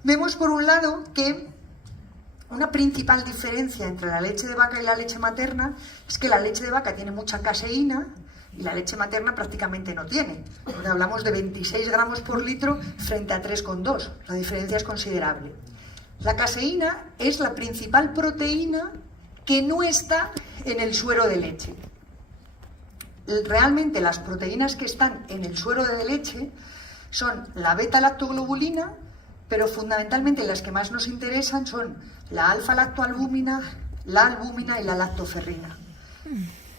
vemos por un lado que una principal diferencia entre la leche de vaca y la leche materna es que la leche de vaca tiene mucha caseína y la leche materna prácticamente no tiene. Donde hablamos de 26 gramos por litro frente a 3,2. La diferencia es considerable. La caseína es la principal proteína que no está en el suero de leche. Realmente las proteínas que están en el suero de leche son la beta-lactoglobulina, pero fundamentalmente las que más nos interesan son la alfa-lactoalbúmina, la albúmina y la lactoferrina.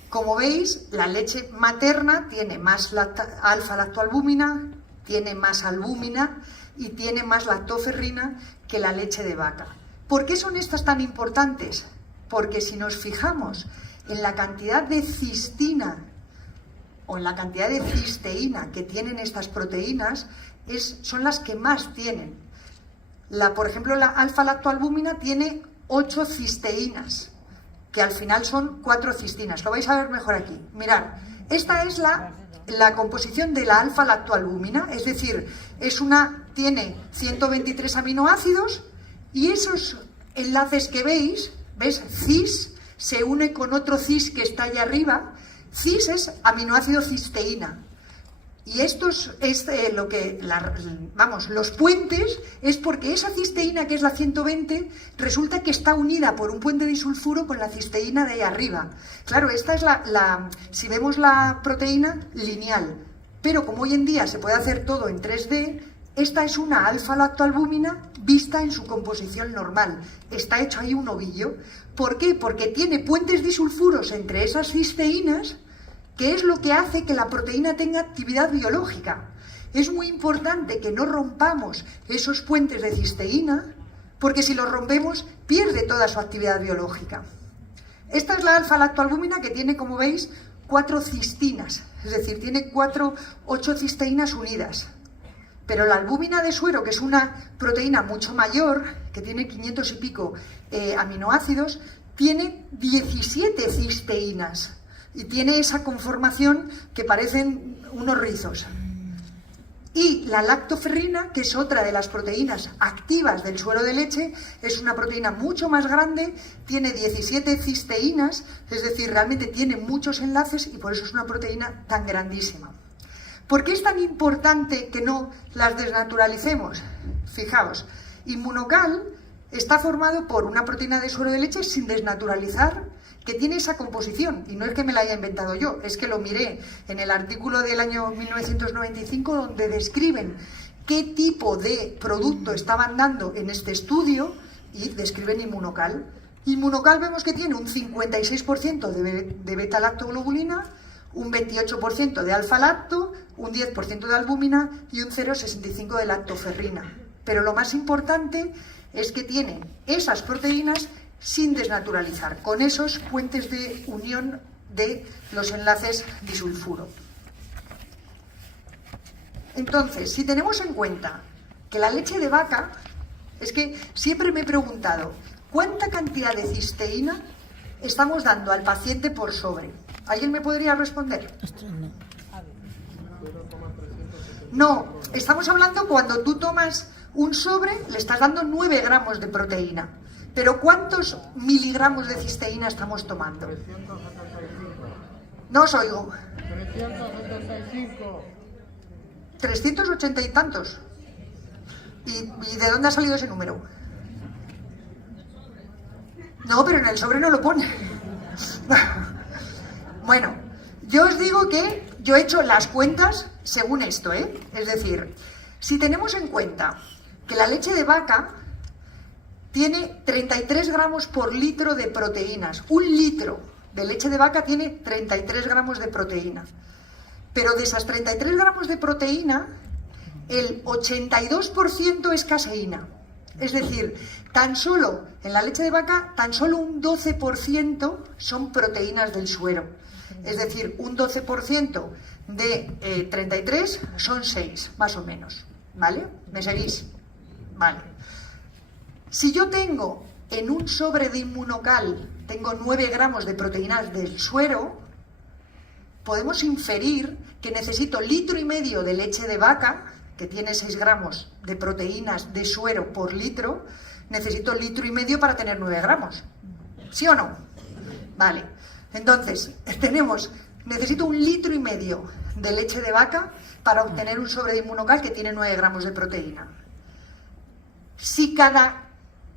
Como veis, la leche materna tiene más alfa-lactoalbúmina, tiene más albúmina y tiene más lactoferrina que la leche de vaca. ¿Por qué son estas tan importantes? Porque si nos fijamos en la cantidad de cistina o en la cantidad de cisteína que tienen estas proteínas, son las que más tienen. Por ejemplo, la alfa-lactoalbúmina tiene 8 cisteínas, que al final son 4 cistinas. Lo vais a ver mejor aquí. Mirad, esta es la composición de la alfa-lactoalbúmina, es decir, tiene 123 aminoácidos, y esos enlaces que veis, ¿ves? Cis se une con otro cis que está allá arriba. Cis es aminoácido cisteína. Y esto es los puentes, es porque esa cisteína, que es la 120, resulta que está unida por un puente disulfuro con la cisteína de ahí arriba. Claro, esta es si vemos la proteína lineal, pero como hoy en día se puede hacer todo en 3D, esta es una alfa-lactoalbúmina vista en su composición normal. Está hecho ahí un ovillo. ¿Por qué? Porque tiene puentes disulfuros entre esas cisteínas, que es lo que hace que la proteína tenga actividad biológica. Es muy importante que no rompamos esos puentes de cisteína, porque si los rompemos, pierde toda su actividad biológica. Esta es la alfa-lactoalbúmina, que tiene, como veis, 4 cistinas, es decir, tiene 8 cisteínas unidas. Pero la albúmina de suero, que es una proteína mucho mayor, que tiene 500 y pico aminoácidos, tiene 17 cisteínas. Y tiene esa conformación que parecen unos rizos. Y la lactoferrina, que es otra de las proteínas activas del suero de leche, es una proteína mucho más grande, tiene 17 cisteínas, es decir, realmente tiene muchos enlaces, y por eso es una proteína tan grandísima. ¿Por qué es tan importante que no las desnaturalicemos? Fijaos, Inmunocal está formado por una proteína de suero de leche sin desnaturalizar, que tiene esa composición, y no es que me la haya inventado yo, es que lo miré en el artículo del año 1995 donde describen qué tipo de producto estaban dando en este estudio y describen Inmunocal. Inmunocal vemos que tiene un 56% de beta-lactoglobulina, un 28% de alfa-lacto, un 10% de albúmina y un 0,65% de lactoferrina. Pero lo más importante es que tiene esas proteínas sin desnaturalizar, con esos puentes de unión de los enlaces disulfuro. Entonces, si tenemos en cuenta que la leche de vaca, es que siempre me he preguntado, ¿cuánta cantidad de cisteína estamos dando al paciente por sobre? ¿Alguien me podría responder? No, estamos hablando cuando tú tomas un sobre, le estás dando 9 gramos de proteína. Pero ¿cuántos miligramos de cisteína estamos tomando? 375. No os oigo. 375. 380 y tantos. ¿Y de dónde ha salido ese número? No, pero en el sobre no lo pone. Bueno, yo os digo que yo he hecho las cuentas según esto, ¿eh? Es decir, si tenemos en cuenta que la leche de vaca tiene 33 gramos por litro de proteínas. Un litro de leche de vaca tiene 33 gramos de proteína. Pero de esas 33 gramos de proteína, el 82% es caseína. Es decir, tan solo en la leche de vaca, tan solo un 12% son proteínas del suero. Es decir, un 12% de 33 son 6, más o menos. ¿Vale? ¿Me seguís? Vale. Si yo tengo en un sobre de Inmunocal, tengo 9 gramos de proteínas del suero, podemos inferir que necesito 1,5 litros de leche de vaca, que tiene 6 gramos de proteínas de suero por litro, necesito 1,5 litros para tener 9 gramos. ¿Sí o no? Vale. Entonces, necesito 1,5 litros de leche de vaca para obtener un sobre de Inmunocal que tiene 9 gramos de proteína. Si cada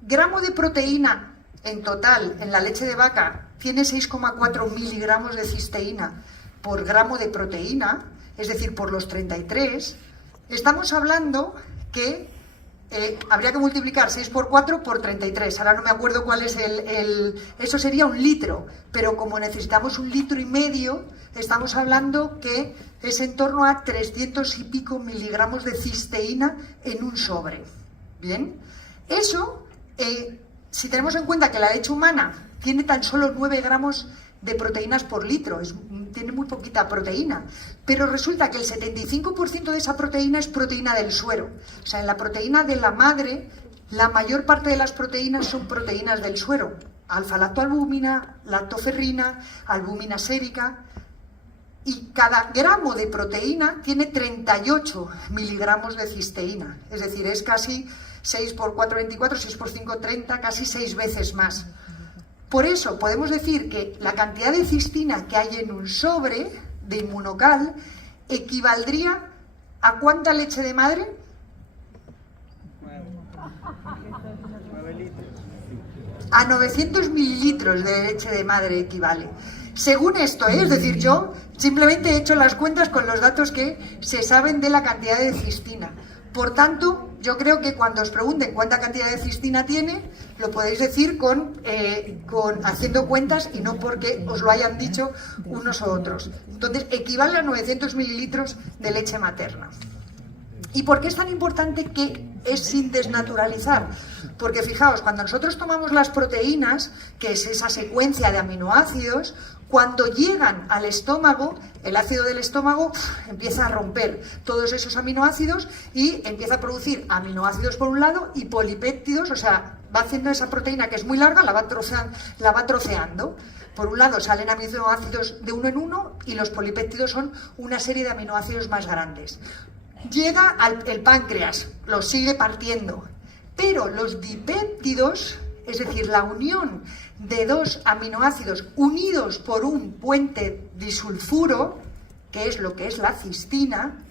gramo de proteína en total en la leche de vaca tiene 6,4 miligramos de cisteína por gramo de proteína, es decir, por los 33, estamos hablando que habría que multiplicar 6 por 4 por 33. Ahora no me acuerdo cuál es eso sería 1 litro, pero como necesitamos 1,5 litros, estamos hablando que es en torno a 300 y pico miligramos de cisteína en un sobre. Bien, eso, si tenemos en cuenta que la leche humana tiene tan solo 9 gramos de proteínas por litro, tiene muy poquita proteína, pero resulta que el 75% de esa proteína es proteína del suero. O sea, en la proteína de la madre, la mayor parte de las proteínas son proteínas del suero. Alfa-lactoalbúmina, lactoferrina, albúmina sérica. Y cada gramo de proteína tiene 38 miligramos de cisteína. Es decir, es casi 6 por 4, 24, 6 por 5, 30, casi 6 veces más. Por eso podemos decir que la cantidad de cisteína que hay en un sobre de Inmunocal equivaldría a ¿cuánta leche de madre? 9 litros. A 900 mililitros de leche de madre equivale. Según esto, es decir, yo simplemente he hecho las cuentas con los datos que se saben de la cantidad de cisteína. Por tanto, yo creo que cuando os pregunten cuánta cantidad de cisteína tiene, lo podéis decir haciendo cuentas y no porque os lo hayan dicho unos o otros. Entonces, equivale a 900 mililitros de leche materna. ¿Y por qué es tan importante que es sin desnaturalizar? Porque fijaos, cuando nosotros tomamos las proteínas, que es esa secuencia de aminoácidos, cuando llegan al estómago, el ácido del estómago empieza a romper todos esos aminoácidos y empieza a producir aminoácidos por un lado y polipéptidos, o sea, va haciendo esa proteína que es muy larga, la va troceando. Por un lado salen aminoácidos de uno en uno y los polipéptidos son una serie de aminoácidos más grandes. Llega el páncreas, los sigue partiendo, pero los dipéptidos, es decir, la unión de dos aminoácidos unidos por un puente disulfuro, que es lo que es la cistina,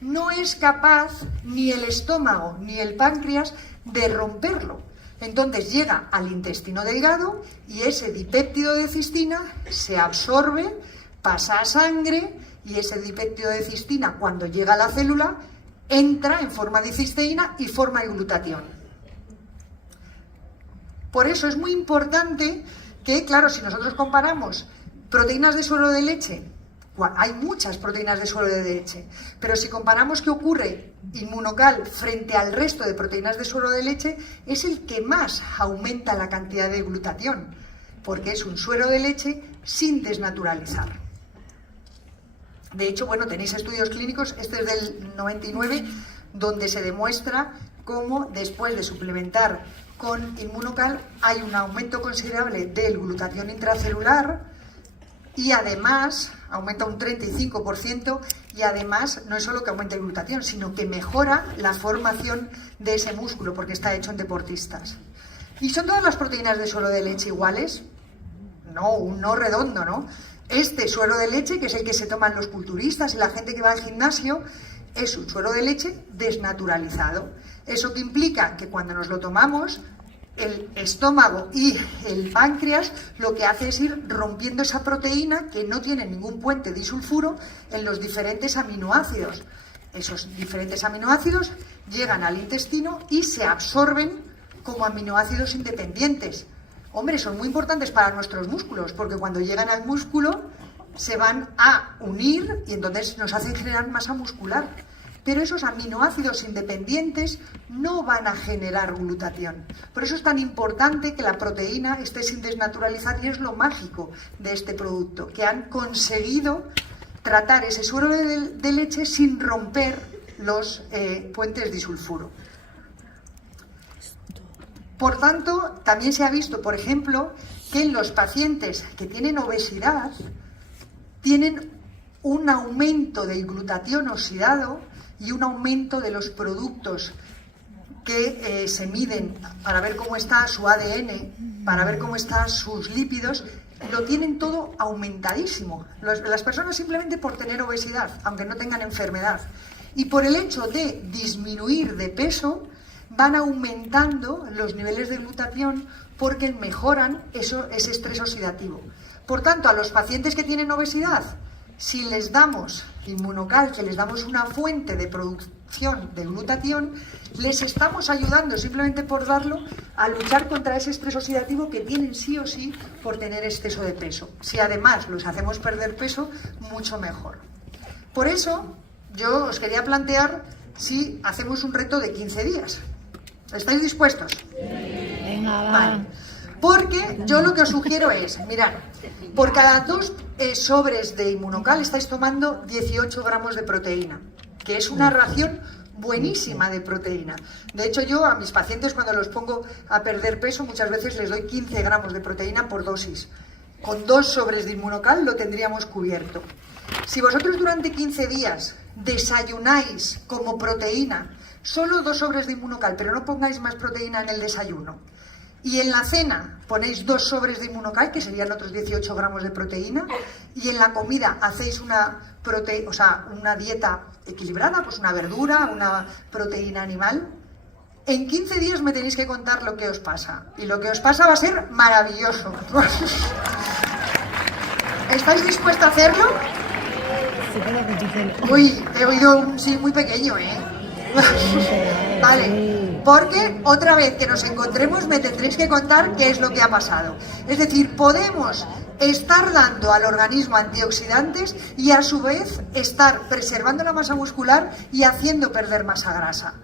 no es capaz ni el estómago ni el páncreas de romperlo. Entonces llega al intestino delgado y ese dipéptido de cistina se absorbe, pasa a sangre y ese dipéptido de cistina, cuando llega a la célula, entra en forma de cisteína y forma el glutatión. Por eso es muy importante que, claro, si nosotros comparamos proteínas de suero de leche, hay muchas proteínas de suero de leche, pero si comparamos qué ocurre Inmunocal frente al resto de proteínas de suero de leche, es el que más aumenta la cantidad de glutatión, porque es un suero de leche sin desnaturalizar. De hecho, bueno, tenéis estudios clínicos, este es del 99, donde se demuestra cómo después de suplementar con Inmunocal hay un aumento considerable del glutatión intracelular y además aumenta un 35% y además no es solo que aumente el glutatión, sino que mejora la formación de ese músculo porque está hecho en deportistas. ¿Y son todas las proteínas de suero de leche iguales? No, un no redondo, ¿no? Este suero de leche, que es el que se toman los culturistas y la gente que va al gimnasio, es un suero de leche desnaturalizado. Eso que implica que cuando nos lo tomamos, el estómago y el páncreas lo que hace es ir rompiendo esa proteína que no tiene ningún puente disulfuro en los diferentes aminoácidos. Esos diferentes aminoácidos llegan al intestino y se absorben como aminoácidos independientes. Hombre, son muy importantes para nuestros músculos, porque cuando llegan al músculo se van a unir y entonces nos hacen generar masa muscular. Pero esos aminoácidos independientes no van a generar glutatión. Por eso es tan importante que la proteína esté sin desnaturalizar y es lo mágico de este producto, que han conseguido tratar ese suero de leche sin romper los puentes disulfuro. Por tanto, también se ha visto, por ejemplo, que en los pacientes que tienen obesidad tienen un aumento del glutatión oxidado y un aumento de los productos que se miden para ver cómo está su ADN, para ver cómo están sus lípidos, lo tienen todo aumentadísimo. Las personas simplemente por tener obesidad, aunque no tengan enfermedad, y por el hecho de disminuir de peso, van aumentando los niveles de glutatión porque mejoran ese estrés oxidativo. Por tanto, a los pacientes que tienen obesidad, si les damos Inmunocal, que les damos una fuente de producción de glutatión, les estamos ayudando simplemente por darlo a luchar contra ese estrés oxidativo que tienen sí o sí por tener exceso de peso. Si además los hacemos perder peso, mucho mejor. Por eso, yo os quería plantear si hacemos un reto de 15 días. ¿Estáis dispuestos? Venga, va. Vale. Porque yo lo que os sugiero es, mirad, por cada 2 sobres de Inmunocal estáis tomando 18 gramos de proteína, que es una ración buenísima de proteína. De hecho, yo a mis pacientes cuando los pongo a perder peso, muchas veces les doy 15 gramos de proteína por dosis. Con 2 sobres de Inmunocal lo tendríamos cubierto. Si vosotros durante 15 días desayunáis como proteína, solo 2 sobres de Inmunocal, pero no pongáis más proteína en el desayuno, y en la cena ponéis 2 sobres de Inmunocal, que serían otros 18 gramos de proteína, y en la comida hacéis una dieta equilibrada, pues una verdura, una proteína animal, en 15 días me tenéis que contar lo que os pasa. Y lo que os pasa va a ser maravilloso. ¿Estáis dispuestos a hacerlo? Uy, he oído un sí muy pequeño, ¿eh? Vale, porque otra vez que nos encontremos me tendréis que contar qué es lo que ha pasado. Es decir, podemos estar dando al organismo antioxidantes y a su vez estar preservando la masa muscular y haciendo perder masa grasa.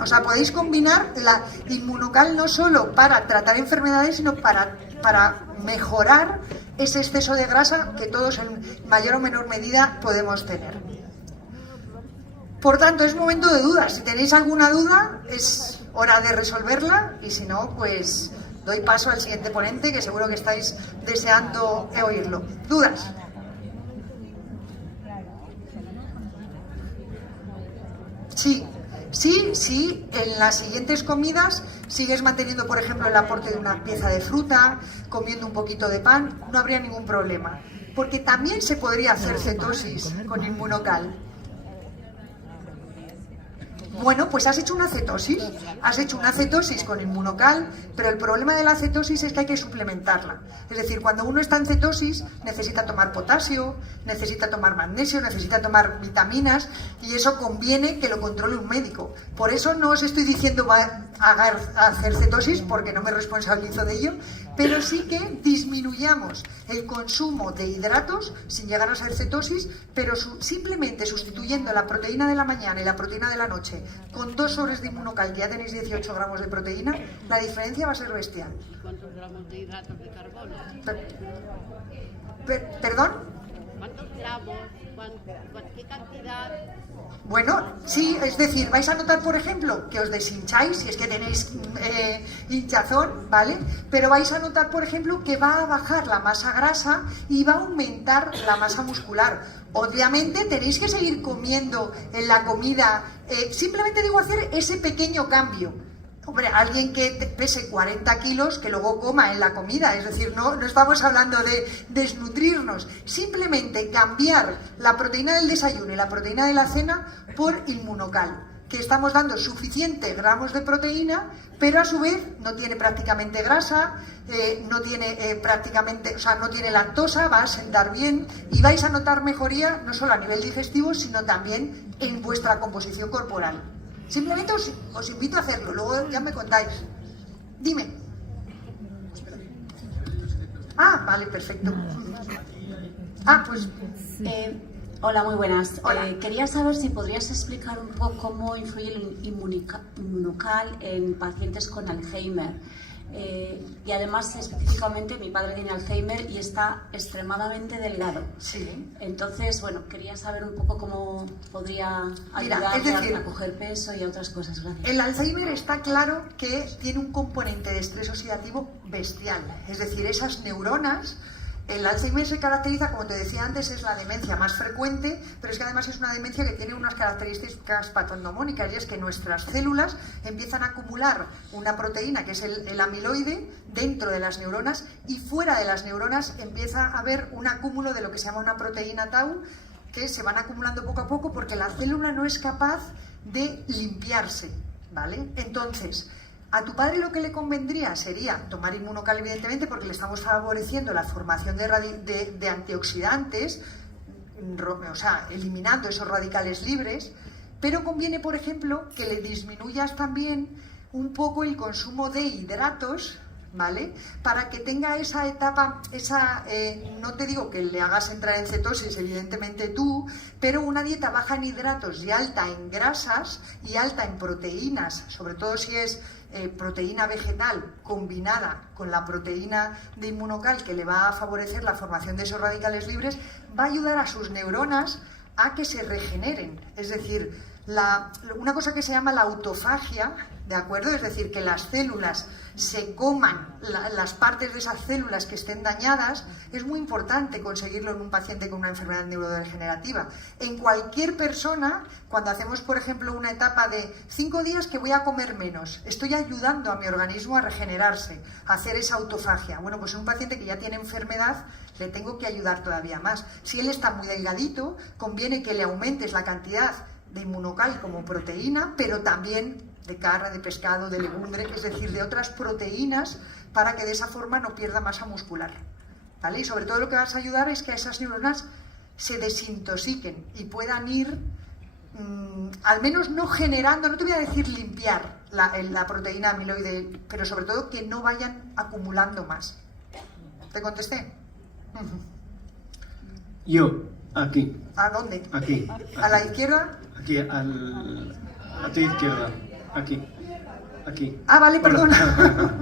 O sea, podéis combinar la Inmunocal no solo para tratar enfermedades, sino para mejorar ese exceso de grasa que todos en mayor o menor medida podemos tener. Por tanto, es momento de dudas. Si tenéis alguna duda, es hora de resolverla y si no, pues doy paso al siguiente ponente, que seguro que estáis deseando oírlo. ¿Dudas? Sí, en las siguientes comidas sigues manteniendo, por ejemplo, el aporte de una pieza de fruta, comiendo un poquito de pan, no habría ningún problema. Porque también se podría hacer cetosis con Inmunocal. Bueno, pues has hecho una cetosis con Inmunocal, pero el problema de la cetosis es que hay que suplementarla. Es decir, cuando uno está en cetosis necesita tomar potasio, necesita tomar magnesio, necesita tomar vitaminas, y eso conviene que lo controle un médico. Por eso no os estoy diciendo a hacer cetosis, porque no me responsabilizo de ello, pero sí que disminuyamos el consumo de hidratos sin llegar a ser cetosis, pero simplemente sustituyendo la proteína de la mañana y la proteína de la noche con 2 sobres de Inmunocal, que ya tenéis 18 gramos de proteína, la diferencia va a ser bestial. ¿Y cuántos gramos de hidratos de carbono? ¿Perdón? ¿Cuántos gramos? ¿Qué cantidad? Bueno, sí, es decir, vais a notar, por ejemplo, que os deshincháis, si es que tenéis hinchazón, ¿vale? Pero vais a notar, por ejemplo, que va a bajar la masa grasa y va a aumentar la masa muscular. Obviamente tenéis que seguir comiendo en la comida, simplemente digo hacer ese pequeño cambio. Hombre, alguien que pese 40 kilos, que luego coma en la comida, es decir, no estamos hablando de desnutrirnos, simplemente cambiar la proteína del desayuno y la proteína de la cena por Inmunocal, que estamos dando suficientes gramos de proteína, pero a su vez no tiene prácticamente grasa, no tiene no tiene lactosa, va a sentar bien y vais a notar mejoría no solo a nivel digestivo, sino también en vuestra composición corporal. Simplemente os invito a hacerlo, luego ya me contáis. Dime. Ah, vale, perfecto. Pues... Hola, muy buenas. Hola. Quería saber si podrías explicar un poco cómo influye el Inmunocal en pacientes con Alzheimer. Y además, específicamente, mi padre tiene Alzheimer y está extremadamente delgado. Sí. Entonces, bueno, quería saber un poco cómo podría ayudarle a coger peso y a otras cosas. Gracias. El Alzheimer está claro que tiene un componente de estrés oxidativo bestial. Es decir, esas neuronas... El Alzheimer se caracteriza, como te decía antes, es la demencia más frecuente, pero es que además es una demencia que tiene unas características patognomónicas, y es que nuestras células empiezan a acumular una proteína que es el amiloide dentro de las neuronas, y fuera de las neuronas empieza a haber un acúmulo de lo que se llama una proteína tau, que se van acumulando poco a poco porque la célula no es capaz de limpiarse, ¿vale? Entonces... a tu padre lo que le convendría sería tomar Inmunocal, evidentemente, porque le estamos favoreciendo la formación de antioxidantes, o sea, eliminando esos radicales libres, pero conviene, por ejemplo, que le disminuyas también un poco el consumo de hidratos, ¿vale? Para que tenga esa etapa, no te digo que le hagas entrar en cetosis, evidentemente tú, pero una dieta baja en hidratos y alta en grasas y alta en proteínas, sobre todo si es proteína vegetal combinada con la proteína de Inmunocal, que le va a favorecer la formación de esos radicales libres, va a ayudar a sus neuronas a que se regeneren. Es decir, una cosa que se llama la autofagia, ¿de acuerdo? Es decir, que las células se coman las partes de esas células que estén dañadas, es muy importante conseguirlo en un paciente con una enfermedad neurodegenerativa. En cualquier persona, cuando hacemos, por ejemplo, una etapa de 5 días que voy a comer menos, estoy ayudando a mi organismo a regenerarse, a hacer esa autofagia. Bueno, pues en un paciente que ya tiene enfermedad, le tengo que ayudar todavía más. Si él está muy delgadito, conviene que le aumentes la cantidad de Inmunocal como proteína, pero también de carne, de pescado, de legumbre, es decir, de otras proteínas, para que de esa forma no pierda masa muscular, ¿vale? Y sobre todo lo que vas a ayudar es que a esas neuronas se desintoxiquen y puedan ir, al menos no generando, no te voy a decir limpiar la proteína amiloide, pero sobre todo que no vayan acumulando más. ¿Te contesté? Yo, aquí. ¿A dónde? Aquí. ¿A la izquierda? Aquí, a tu izquierda. Aquí. Ah, vale, perdona.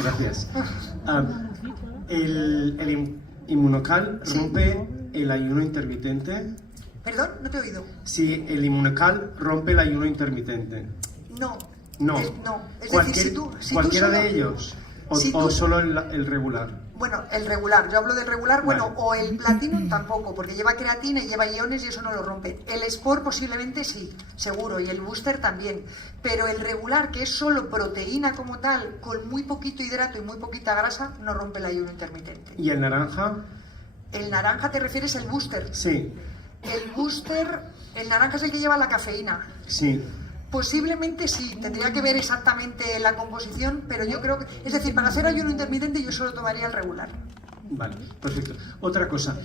Gracias. El Inmunocal rompe el ayuno intermitente. ¿Perdón? No te he oído. Si el Inmunocal rompe el ayuno intermitente. No. No. Es decir, si cualquiera tú solo, de ellos. si O tú, solo el regular. Bueno, el regular, yo hablo del regular, Vale. bueno, o el Platinum tampoco, porque lleva creatina y lleva iones y eso no lo rompe. El Sport posiblemente sí, seguro, y el Booster también, pero el regular, que es solo proteína como tal, con muy poquito hidrato y muy poquita grasa, no rompe el ayuno intermitente. ¿Y el naranja? El naranja te refieres al booster. Sí, El booster, el naranja es el que lleva la cafeína. sí. Posiblemente sí, tendría que ver exactamente la composición, pero yo creo que, es decir, para hacer ayuno intermitente yo solo tomaría el regular. Vale, perfecto. Otra cosa,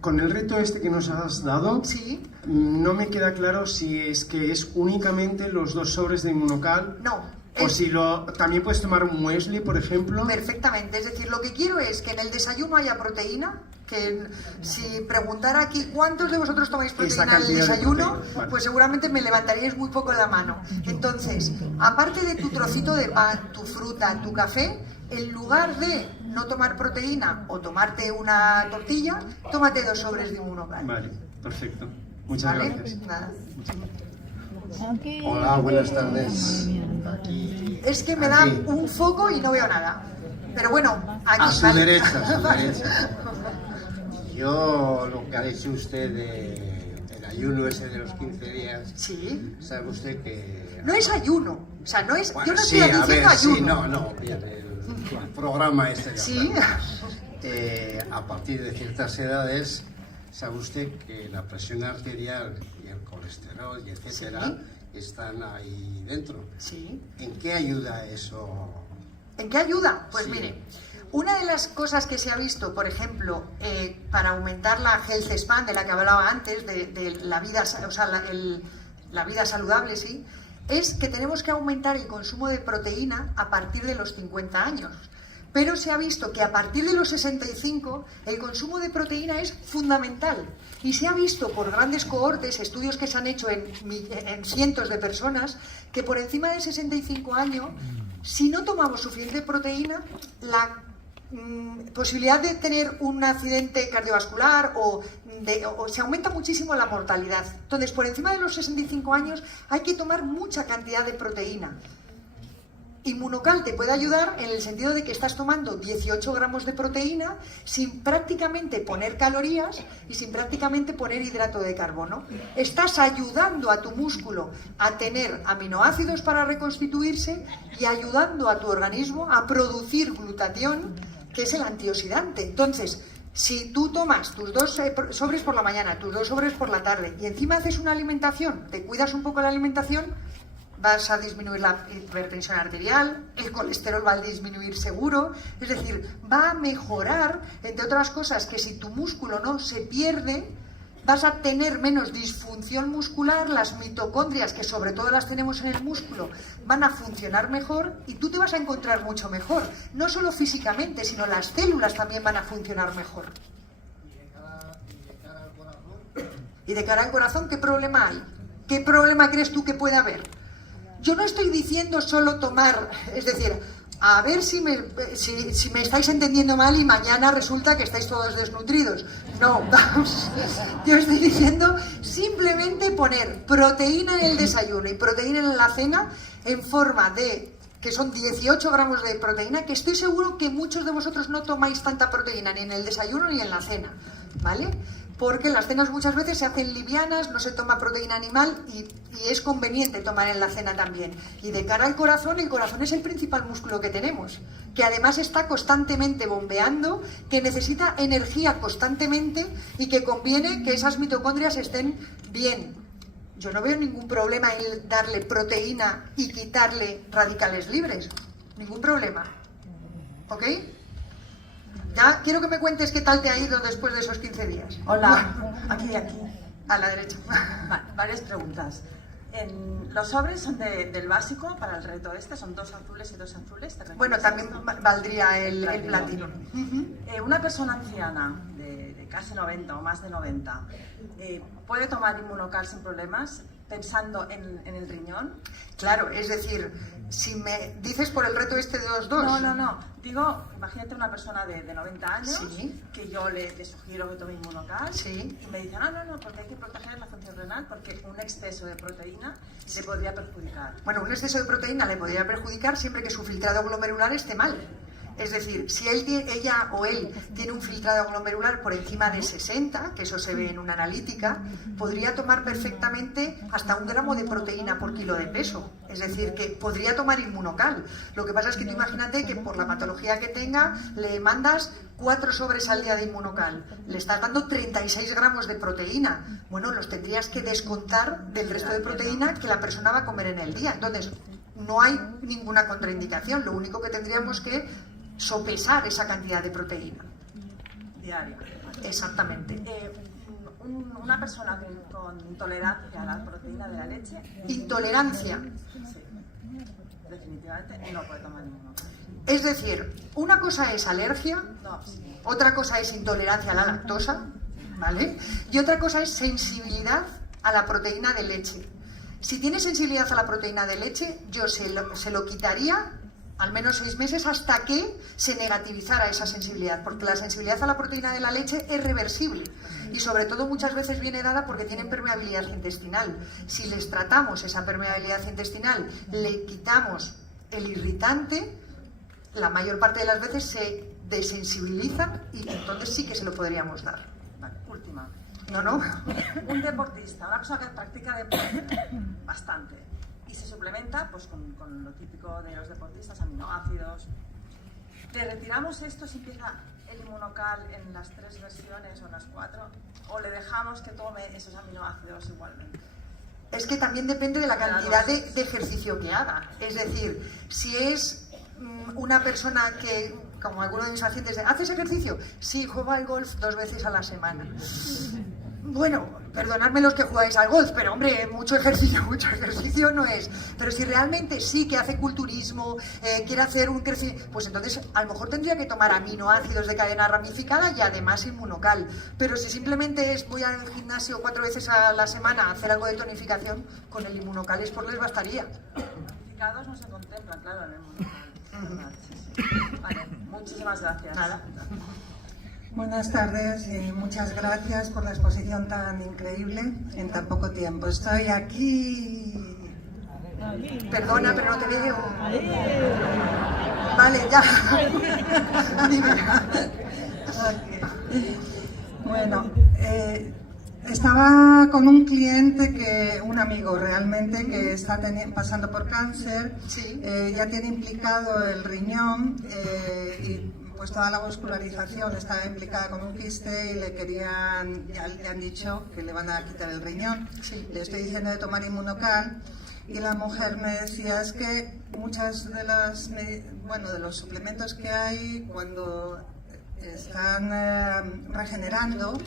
con el reto este que nos has dado, Sí. no me queda claro si es que es únicamente los 2 sobres de Inmunocal. No. O si también puedes tomar un muesli, por ejemplo. Perfectamente, es decir, lo que quiero es que en el desayuno haya proteína, que si preguntara aquí cuántos de vosotros tomáis proteína en el cantidad de desayuno, proteína, vale. pues seguramente me levantaríais muy poco la mano. Entonces, aparte de tu trocito de pan, tu fruta, tu café, en lugar de no tomar proteína o tomarte una tortilla, tómate 2 sobres de Inmunocal. Vale, perfecto. Muchas ¿Vale? gracias. Nada. Ok. Hola, buenas tardes. Aquí, Es que me da aquí. un foco y no veo nada. Pero bueno, aquí A su vale. derecha, a su derecha. Yo, lo que ha dicho usted del ayuno ese de los 15 días, Sí. sabe usted que... No es ayuno. O sea, no es. Bueno, yo no sí, estoy a diciendo ver, sí, ayuno. no, bien, el programa este. de Sí. a partir de ciertas edades, sabe usted que la presión arterial y el colesterol y etcétera están ahí dentro. Sí. ¿En qué ayuda eso? ¿En qué ayuda? Pues Sí. mire, una de las cosas que se ha visto, por ejemplo, para aumentar la health span de la que hablaba antes, de la vida, o sea, la vida saludable, sí, es que tenemos que aumentar el consumo de proteína a partir de los 50 años. Pero se ha visto que a partir de los 65 el consumo de proteína es fundamental. Y se ha visto por grandes cohortes, estudios que se han hecho en cientos de personas, que por encima de 65 años, si no tomamos suficiente proteína, la posibilidad de tener un accidente cardiovascular o se aumenta muchísimo la mortalidad. Entonces, por encima de los 65 años hay que tomar mucha cantidad de proteína. Inmunocal te puede ayudar en el sentido de que estás tomando 18 gramos de proteína sin prácticamente poner calorías y sin prácticamente poner hidrato de carbono. Estás ayudando a tu músculo a tener aminoácidos para reconstituirse y ayudando a tu organismo a producir glutatión, que es el antioxidante. Entonces, si tú tomas tus 2 sobres por la mañana, tus 2 sobres por la tarde y encima haces una alimentación, te cuidas un poco la alimentación, vas a disminuir la hipertensión arterial, el colesterol va a disminuir seguro, es decir, va a mejorar, entre otras cosas, que si tu músculo no se pierde, vas a tener menos disfunción muscular, las mitocondrias, que sobre todo las tenemos en el músculo, van a funcionar mejor y tú te vas a encontrar mucho mejor, no solo físicamente, sino las células también van a funcionar mejor. ¿Y de cara al corazón qué problema hay? ¿Qué problema crees tú que puede haber? Yo no estoy diciendo solo tomar, es decir, a ver si me estáis entendiendo mal y mañana resulta que estáis todos desnutridos. No, vamos, yo estoy diciendo simplemente poner proteína en el desayuno y proteína en la cena en forma de, que son 18 gramos de proteína, que estoy seguro que muchos de vosotros no tomáis tanta proteína ni en el desayuno ni en la cena, ¿vale? Porque las cenas muchas veces se hacen livianas, no se toma proteína animal y es conveniente tomar en la cena también. Y de cara al corazón, el corazón es el principal músculo que tenemos, que además está constantemente bombeando, que necesita energía constantemente y que conviene que esas mitocondrias estén bien. Yo no veo ningún problema en darle proteína y quitarle radicales libres. Ningún problema. ¿Ok? Ya quiero que me cuentes qué tal te ha ido después de esos 15 días. Hola, aquí. A la derecha. Varias preguntas. Los sobres son del básico para el reto este, son 2 azules y 2 azules. Bueno, también valdría el platino. Una persona anciana de casi 90 o más de 90, ¿puede tomar Inmunocal sin problemas pensando en el riñón? Claro, es decir, si me dices por el reto este de los 2. No. Digo, imagínate una persona de 90 años, Sí. que yo le sugiero que tome Inmunocal, Sí. y me dicen, no, porque hay que proteger la función renal, porque un exceso de proteína le podría perjudicar. Bueno, un exceso de proteína le podría perjudicar siempre que su filtrado glomerular esté mal. Es decir, si ella o él tiene un filtrado glomerular por encima de 60, que eso se ve en una analítica, podría tomar perfectamente hasta 1 gramo de proteína por kilo de peso. Es decir, que podría tomar Inmunocal. Lo que pasa es que tú imagínate que por la patología que tenga le mandas 4 sobres al día de Inmunocal. Le estás dando 36 gramos de proteína. Bueno, los tendrías que descontar del resto de proteína que la persona va a comer en el día. Entonces, no hay ninguna contraindicación. Lo único que tendríamos que sopesar esa cantidad de proteína. Diaria. Exactamente. Una persona con intolerancia a la proteína de la leche. Intolerancia. Sí, definitivamente no puede tomar ninguno. Es decir, una cosa es alergia, No, sí. otra cosa es intolerancia a la lactosa, ¿vale? Y otra cosa es sensibilidad a la proteína de leche. Si tiene sensibilidad a la proteína de leche, yo se lo quitaría al menos 6 meses hasta que se negativizara esa sensibilidad, porque la sensibilidad a la proteína de la leche es reversible y sobre todo muchas veces viene dada porque tienen permeabilidad intestinal. Si les tratamos esa permeabilidad intestinal, le quitamos el irritante, la mayor parte de las veces se desensibilizan y entonces sí que se lo podríamos dar. Vale, última. ¿No? Un deportista, una persona que practica deporte bastante y se suplementa pues con lo típico de los deportistas, aminoácidos. ¿Le retiramos esto si empieza el Inmunocal en las 3 versiones o en las 4? ¿O le dejamos que tome esos aminoácidos igualmente? Es que también depende de la cantidad de ejercicio que haga. Es decir, si es una persona que, como algunos de mis pacientes, ¿haces ejercicio? Sí, juego al golf 2 veces a la semana. Bueno, perdonadme los que jugáis al golf, pero hombre, mucho ejercicio no es. Pero si realmente sí que hace culturismo, quiere hacer un crecimiento, pues entonces a lo mejor tendría que tomar aminoácidos de cadena ramificada y además Inmunocal. Pero si simplemente voy al gimnasio 4 veces a la semana a hacer algo de tonificación, con el Inmunocal les bastaría. Certificados no se contemplan, claro, en el Inmunocal. Sí. Vale, muchísimas gracias. Nada. Buenas tardes y muchas gracias por la exposición tan increíble en tan poco tiempo. Estoy aquí. Perdona, pero no te veo. Vale, ya. Dime. Okay. Bueno, estaba con un cliente, un amigo realmente, que está pasando por cáncer. Sí. Ya tiene implicado el riñón y pues toda la vascularización está implicada con un quiste y ya le han dicho que le van a quitar el riñón. Sí. Le estoy diciendo de tomar Inmunocal y la mujer me decía, es que muchas de los suplementos que hay cuando están regenerando,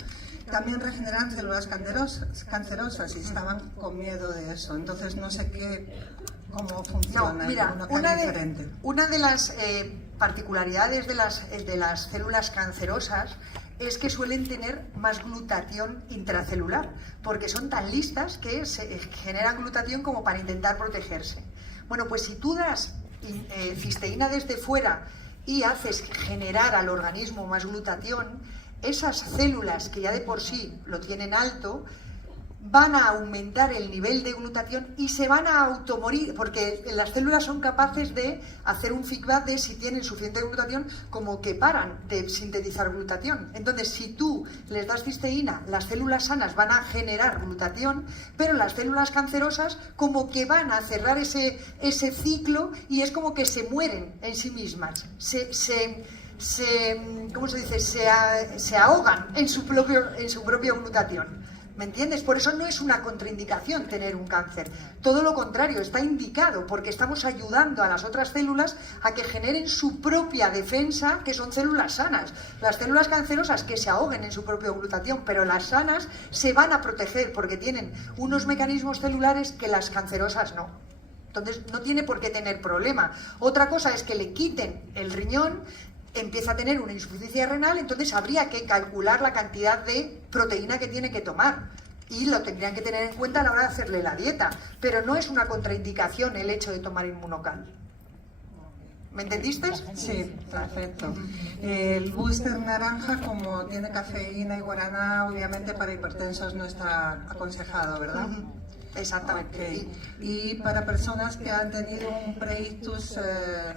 también regeneran células cancerosas y estaban con miedo de eso. Entonces no sé cómo funciona. No, mira, una de las particularidades de las células cancerosas es que suelen tener más glutatión intracelular, porque son tan listas que se generan glutatión como para intentar protegerse. Bueno, pues si tú das cisteína desde fuera y haces generar al organismo más glutatión, esas células que ya de por sí lo tienen alto van a aumentar el nivel de glutatión y se van a automorir, porque las células son capaces de hacer un feedback de si tienen suficiente glutatión, como que paran de sintetizar glutatión. Entonces, si tú les das cisteína, las células sanas van a generar glutatión, pero las células cancerosas como que van a cerrar ese ciclo y es como que se mueren en sí mismas. ¿Cómo se dice? Se ahogan en su propia glutatión. ¿Me entiendes? Por eso no es una contraindicación tener un cáncer. Todo lo contrario, está indicado porque estamos ayudando a las otras células a que generen su propia defensa, que son células sanas. Las células cancerosas que se ahoguen en su propia glutatión, pero las sanas se van a proteger porque tienen unos mecanismos celulares que las cancerosas no. Entonces no tiene por qué tener problema. Otra cosa es que le quiten el riñón, empieza a tener una insuficiencia renal, entonces habría que calcular la cantidad de proteína que tiene que tomar y lo tendrían que tener en cuenta a la hora de hacerle la dieta, pero no es una contraindicación el hecho de tomar Inmunocal. ¿Me entendiste? Sí, perfecto. El booster naranja, como tiene cafeína y guaraná, obviamente para hipertensos no está aconsejado, ¿verdad? Exactamente. Okay. Y para personas que han tenido un preictus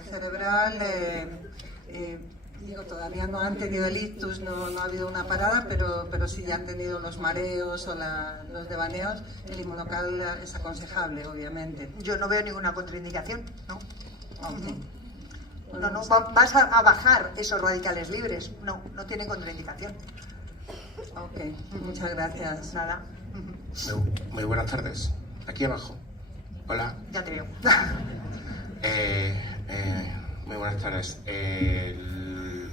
cerebral, Digo, todavía no han tenido el ictus, no ha habido una parada, pero sí ya han tenido los mareos o los devaneos. El inmunocal es aconsejable, obviamente. Yo no veo ninguna contraindicación, ¿no? Okay. No, vas a bajar esos radicales libres. No tienen contraindicación. Ok, muchas gracias. Nada. Muy buenas tardes. Aquí abajo. Hola. Ya te veo. Muy buenas tardes.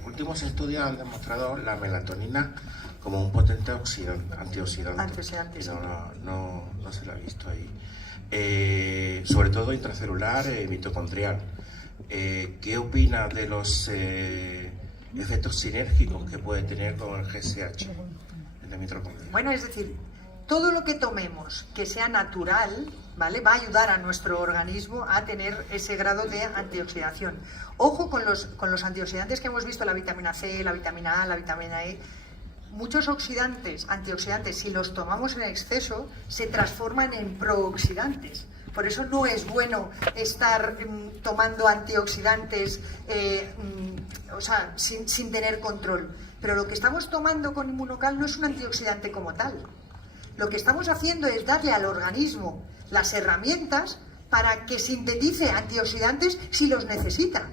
Últimos estudios han demostrado la melatonina como un potente antioxidante. Antioxidante, sí. No se lo ha visto ahí. Sobre todo intracelular y mitocondrial. ¿Qué opina de los efectos sinérgicos que puede tener con el GSH de mitocondria? Bueno, es decir, todo lo que tomemos que sea natural, ¿vale?, va a ayudar a nuestro organismo a tener ese grado de antioxidación. Ojo con los antioxidantes que hemos visto, la vitamina C, la vitamina A, la vitamina E. Muchos antioxidantes, si los tomamos en exceso, se transforman en prooxidantes. Por eso no es bueno estar tomando antioxidantes sin tener control. Pero lo que estamos tomando con Inmunocal no es un antioxidante como tal. Lo que estamos haciendo es darle al organismo las herramientas para que sintetice antioxidantes si los necesita.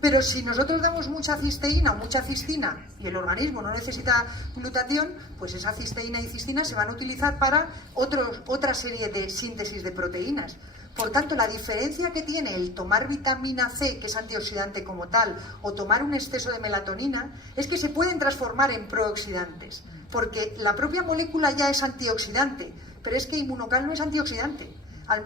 Pero si nosotros damos mucha cisteína o mucha cistina y el organismo no necesita glutatión, pues esa cisteína y cistina se van a utilizar para otra serie de síntesis de proteínas. Por tanto, la diferencia que tiene el tomar vitamina C, que es antioxidante como tal, o tomar un exceso de melatonina, es que se pueden transformar en prooxidantes, porque la propia molécula ya es antioxidante, pero es que Inmunocal no es antioxidante.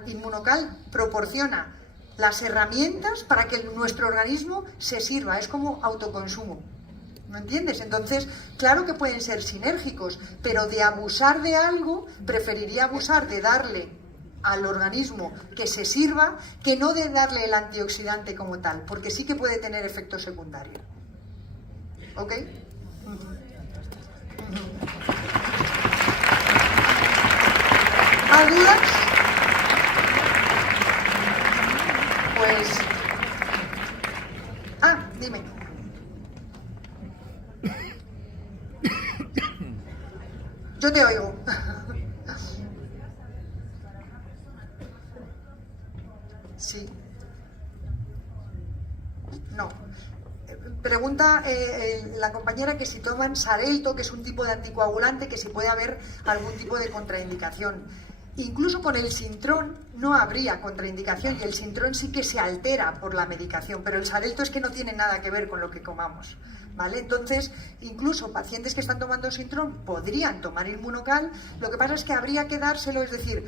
Inmunocal proporciona las herramientas para que nuestro organismo se sirva, es como autoconsumo. ¿Me entiendes? Entonces, claro que pueden ser sinérgicos, pero de abusar de algo, preferiría abusar de darle al organismo que se sirva, que no de darle el antioxidante como tal, porque sí que puede tener efectos secundarios. ¿Ok? ¿Más dudas? Pues... dime. Yo te oigo. Sí. No. Pregunta la compañera que si toman Xarelto, que es un tipo de anticoagulante, que si puede haber algún tipo de contraindicación. Incluso con el Sintrón no habría contraindicación y el Sintrón sí que se altera por la medicación, pero el Xarelto es que no tiene nada que ver con lo que comamos, ¿vale? Entonces, incluso pacientes que están tomando Sintrón podrían tomar Inmunocal, lo que pasa es que habría que dárselo, es decir,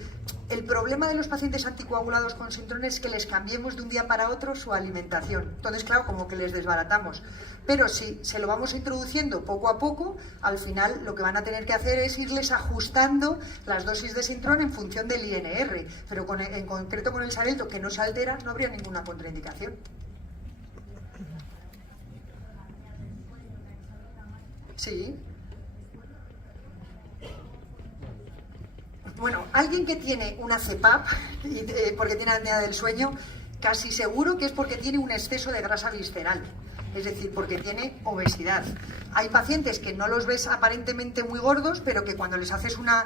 el problema de los pacientes anticoagulados con Sintrón es que les cambiemos de un día para otro su alimentación. Entonces, claro, como que les desbaratamos. Pero si se lo vamos introduciendo poco a poco, al final lo que van a tener que hacer es irles ajustando las dosis de Sintrón en función del INR. Pero en concreto con el Xarelto, que no se altera, no habría ninguna contraindicación. Sí. Bueno, alguien que tiene una CPAP, porque tiene apnea del sueño, casi seguro que es porque tiene un exceso de grasa visceral, es decir, porque tiene obesidad. Hay pacientes que no los ves aparentemente muy gordos, pero que cuando les haces una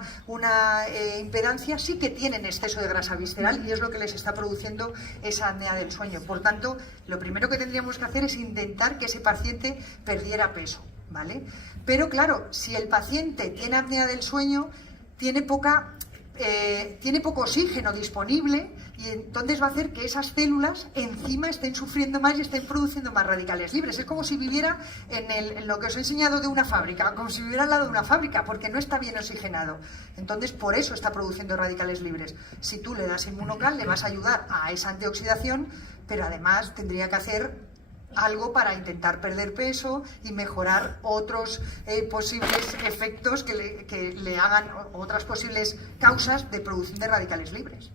impedancia sí que tienen exceso de grasa visceral y es lo que les está produciendo esa apnea del sueño. Por tanto, lo primero que tendríamos que hacer es intentar que ese paciente perdiera peso, ¿vale? Pero claro, si el paciente tiene apnea del sueño, tiene poco oxígeno disponible y entonces va a hacer que esas células encima estén sufriendo más y estén produciendo más radicales libres. Es como si viviera en lo que os he enseñado de una fábrica, como si viviera al lado de una fábrica, porque no está bien oxigenado. Entonces, por eso está produciendo radicales libres. Si tú le das Inmunocal, le vas a ayudar a esa antioxidación, pero además tendría que hacer algo para intentar perder peso y mejorar otros posibles efectos que le hagan, otras posibles causas de producción de radicales libres.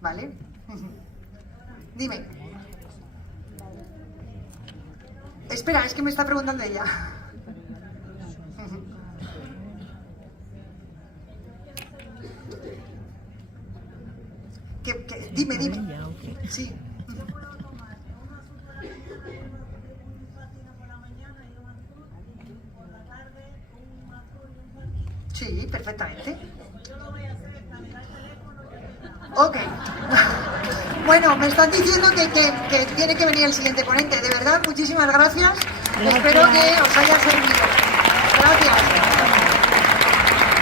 ¿Vale? Dime. Espera, es que me está preguntando ella. Dime. Sí. Sí, perfectamente. Ok. Bueno, me están diciendo que tiene que venir el siguiente ponente. De verdad, muchísimas gracias. Espero que os haya servido.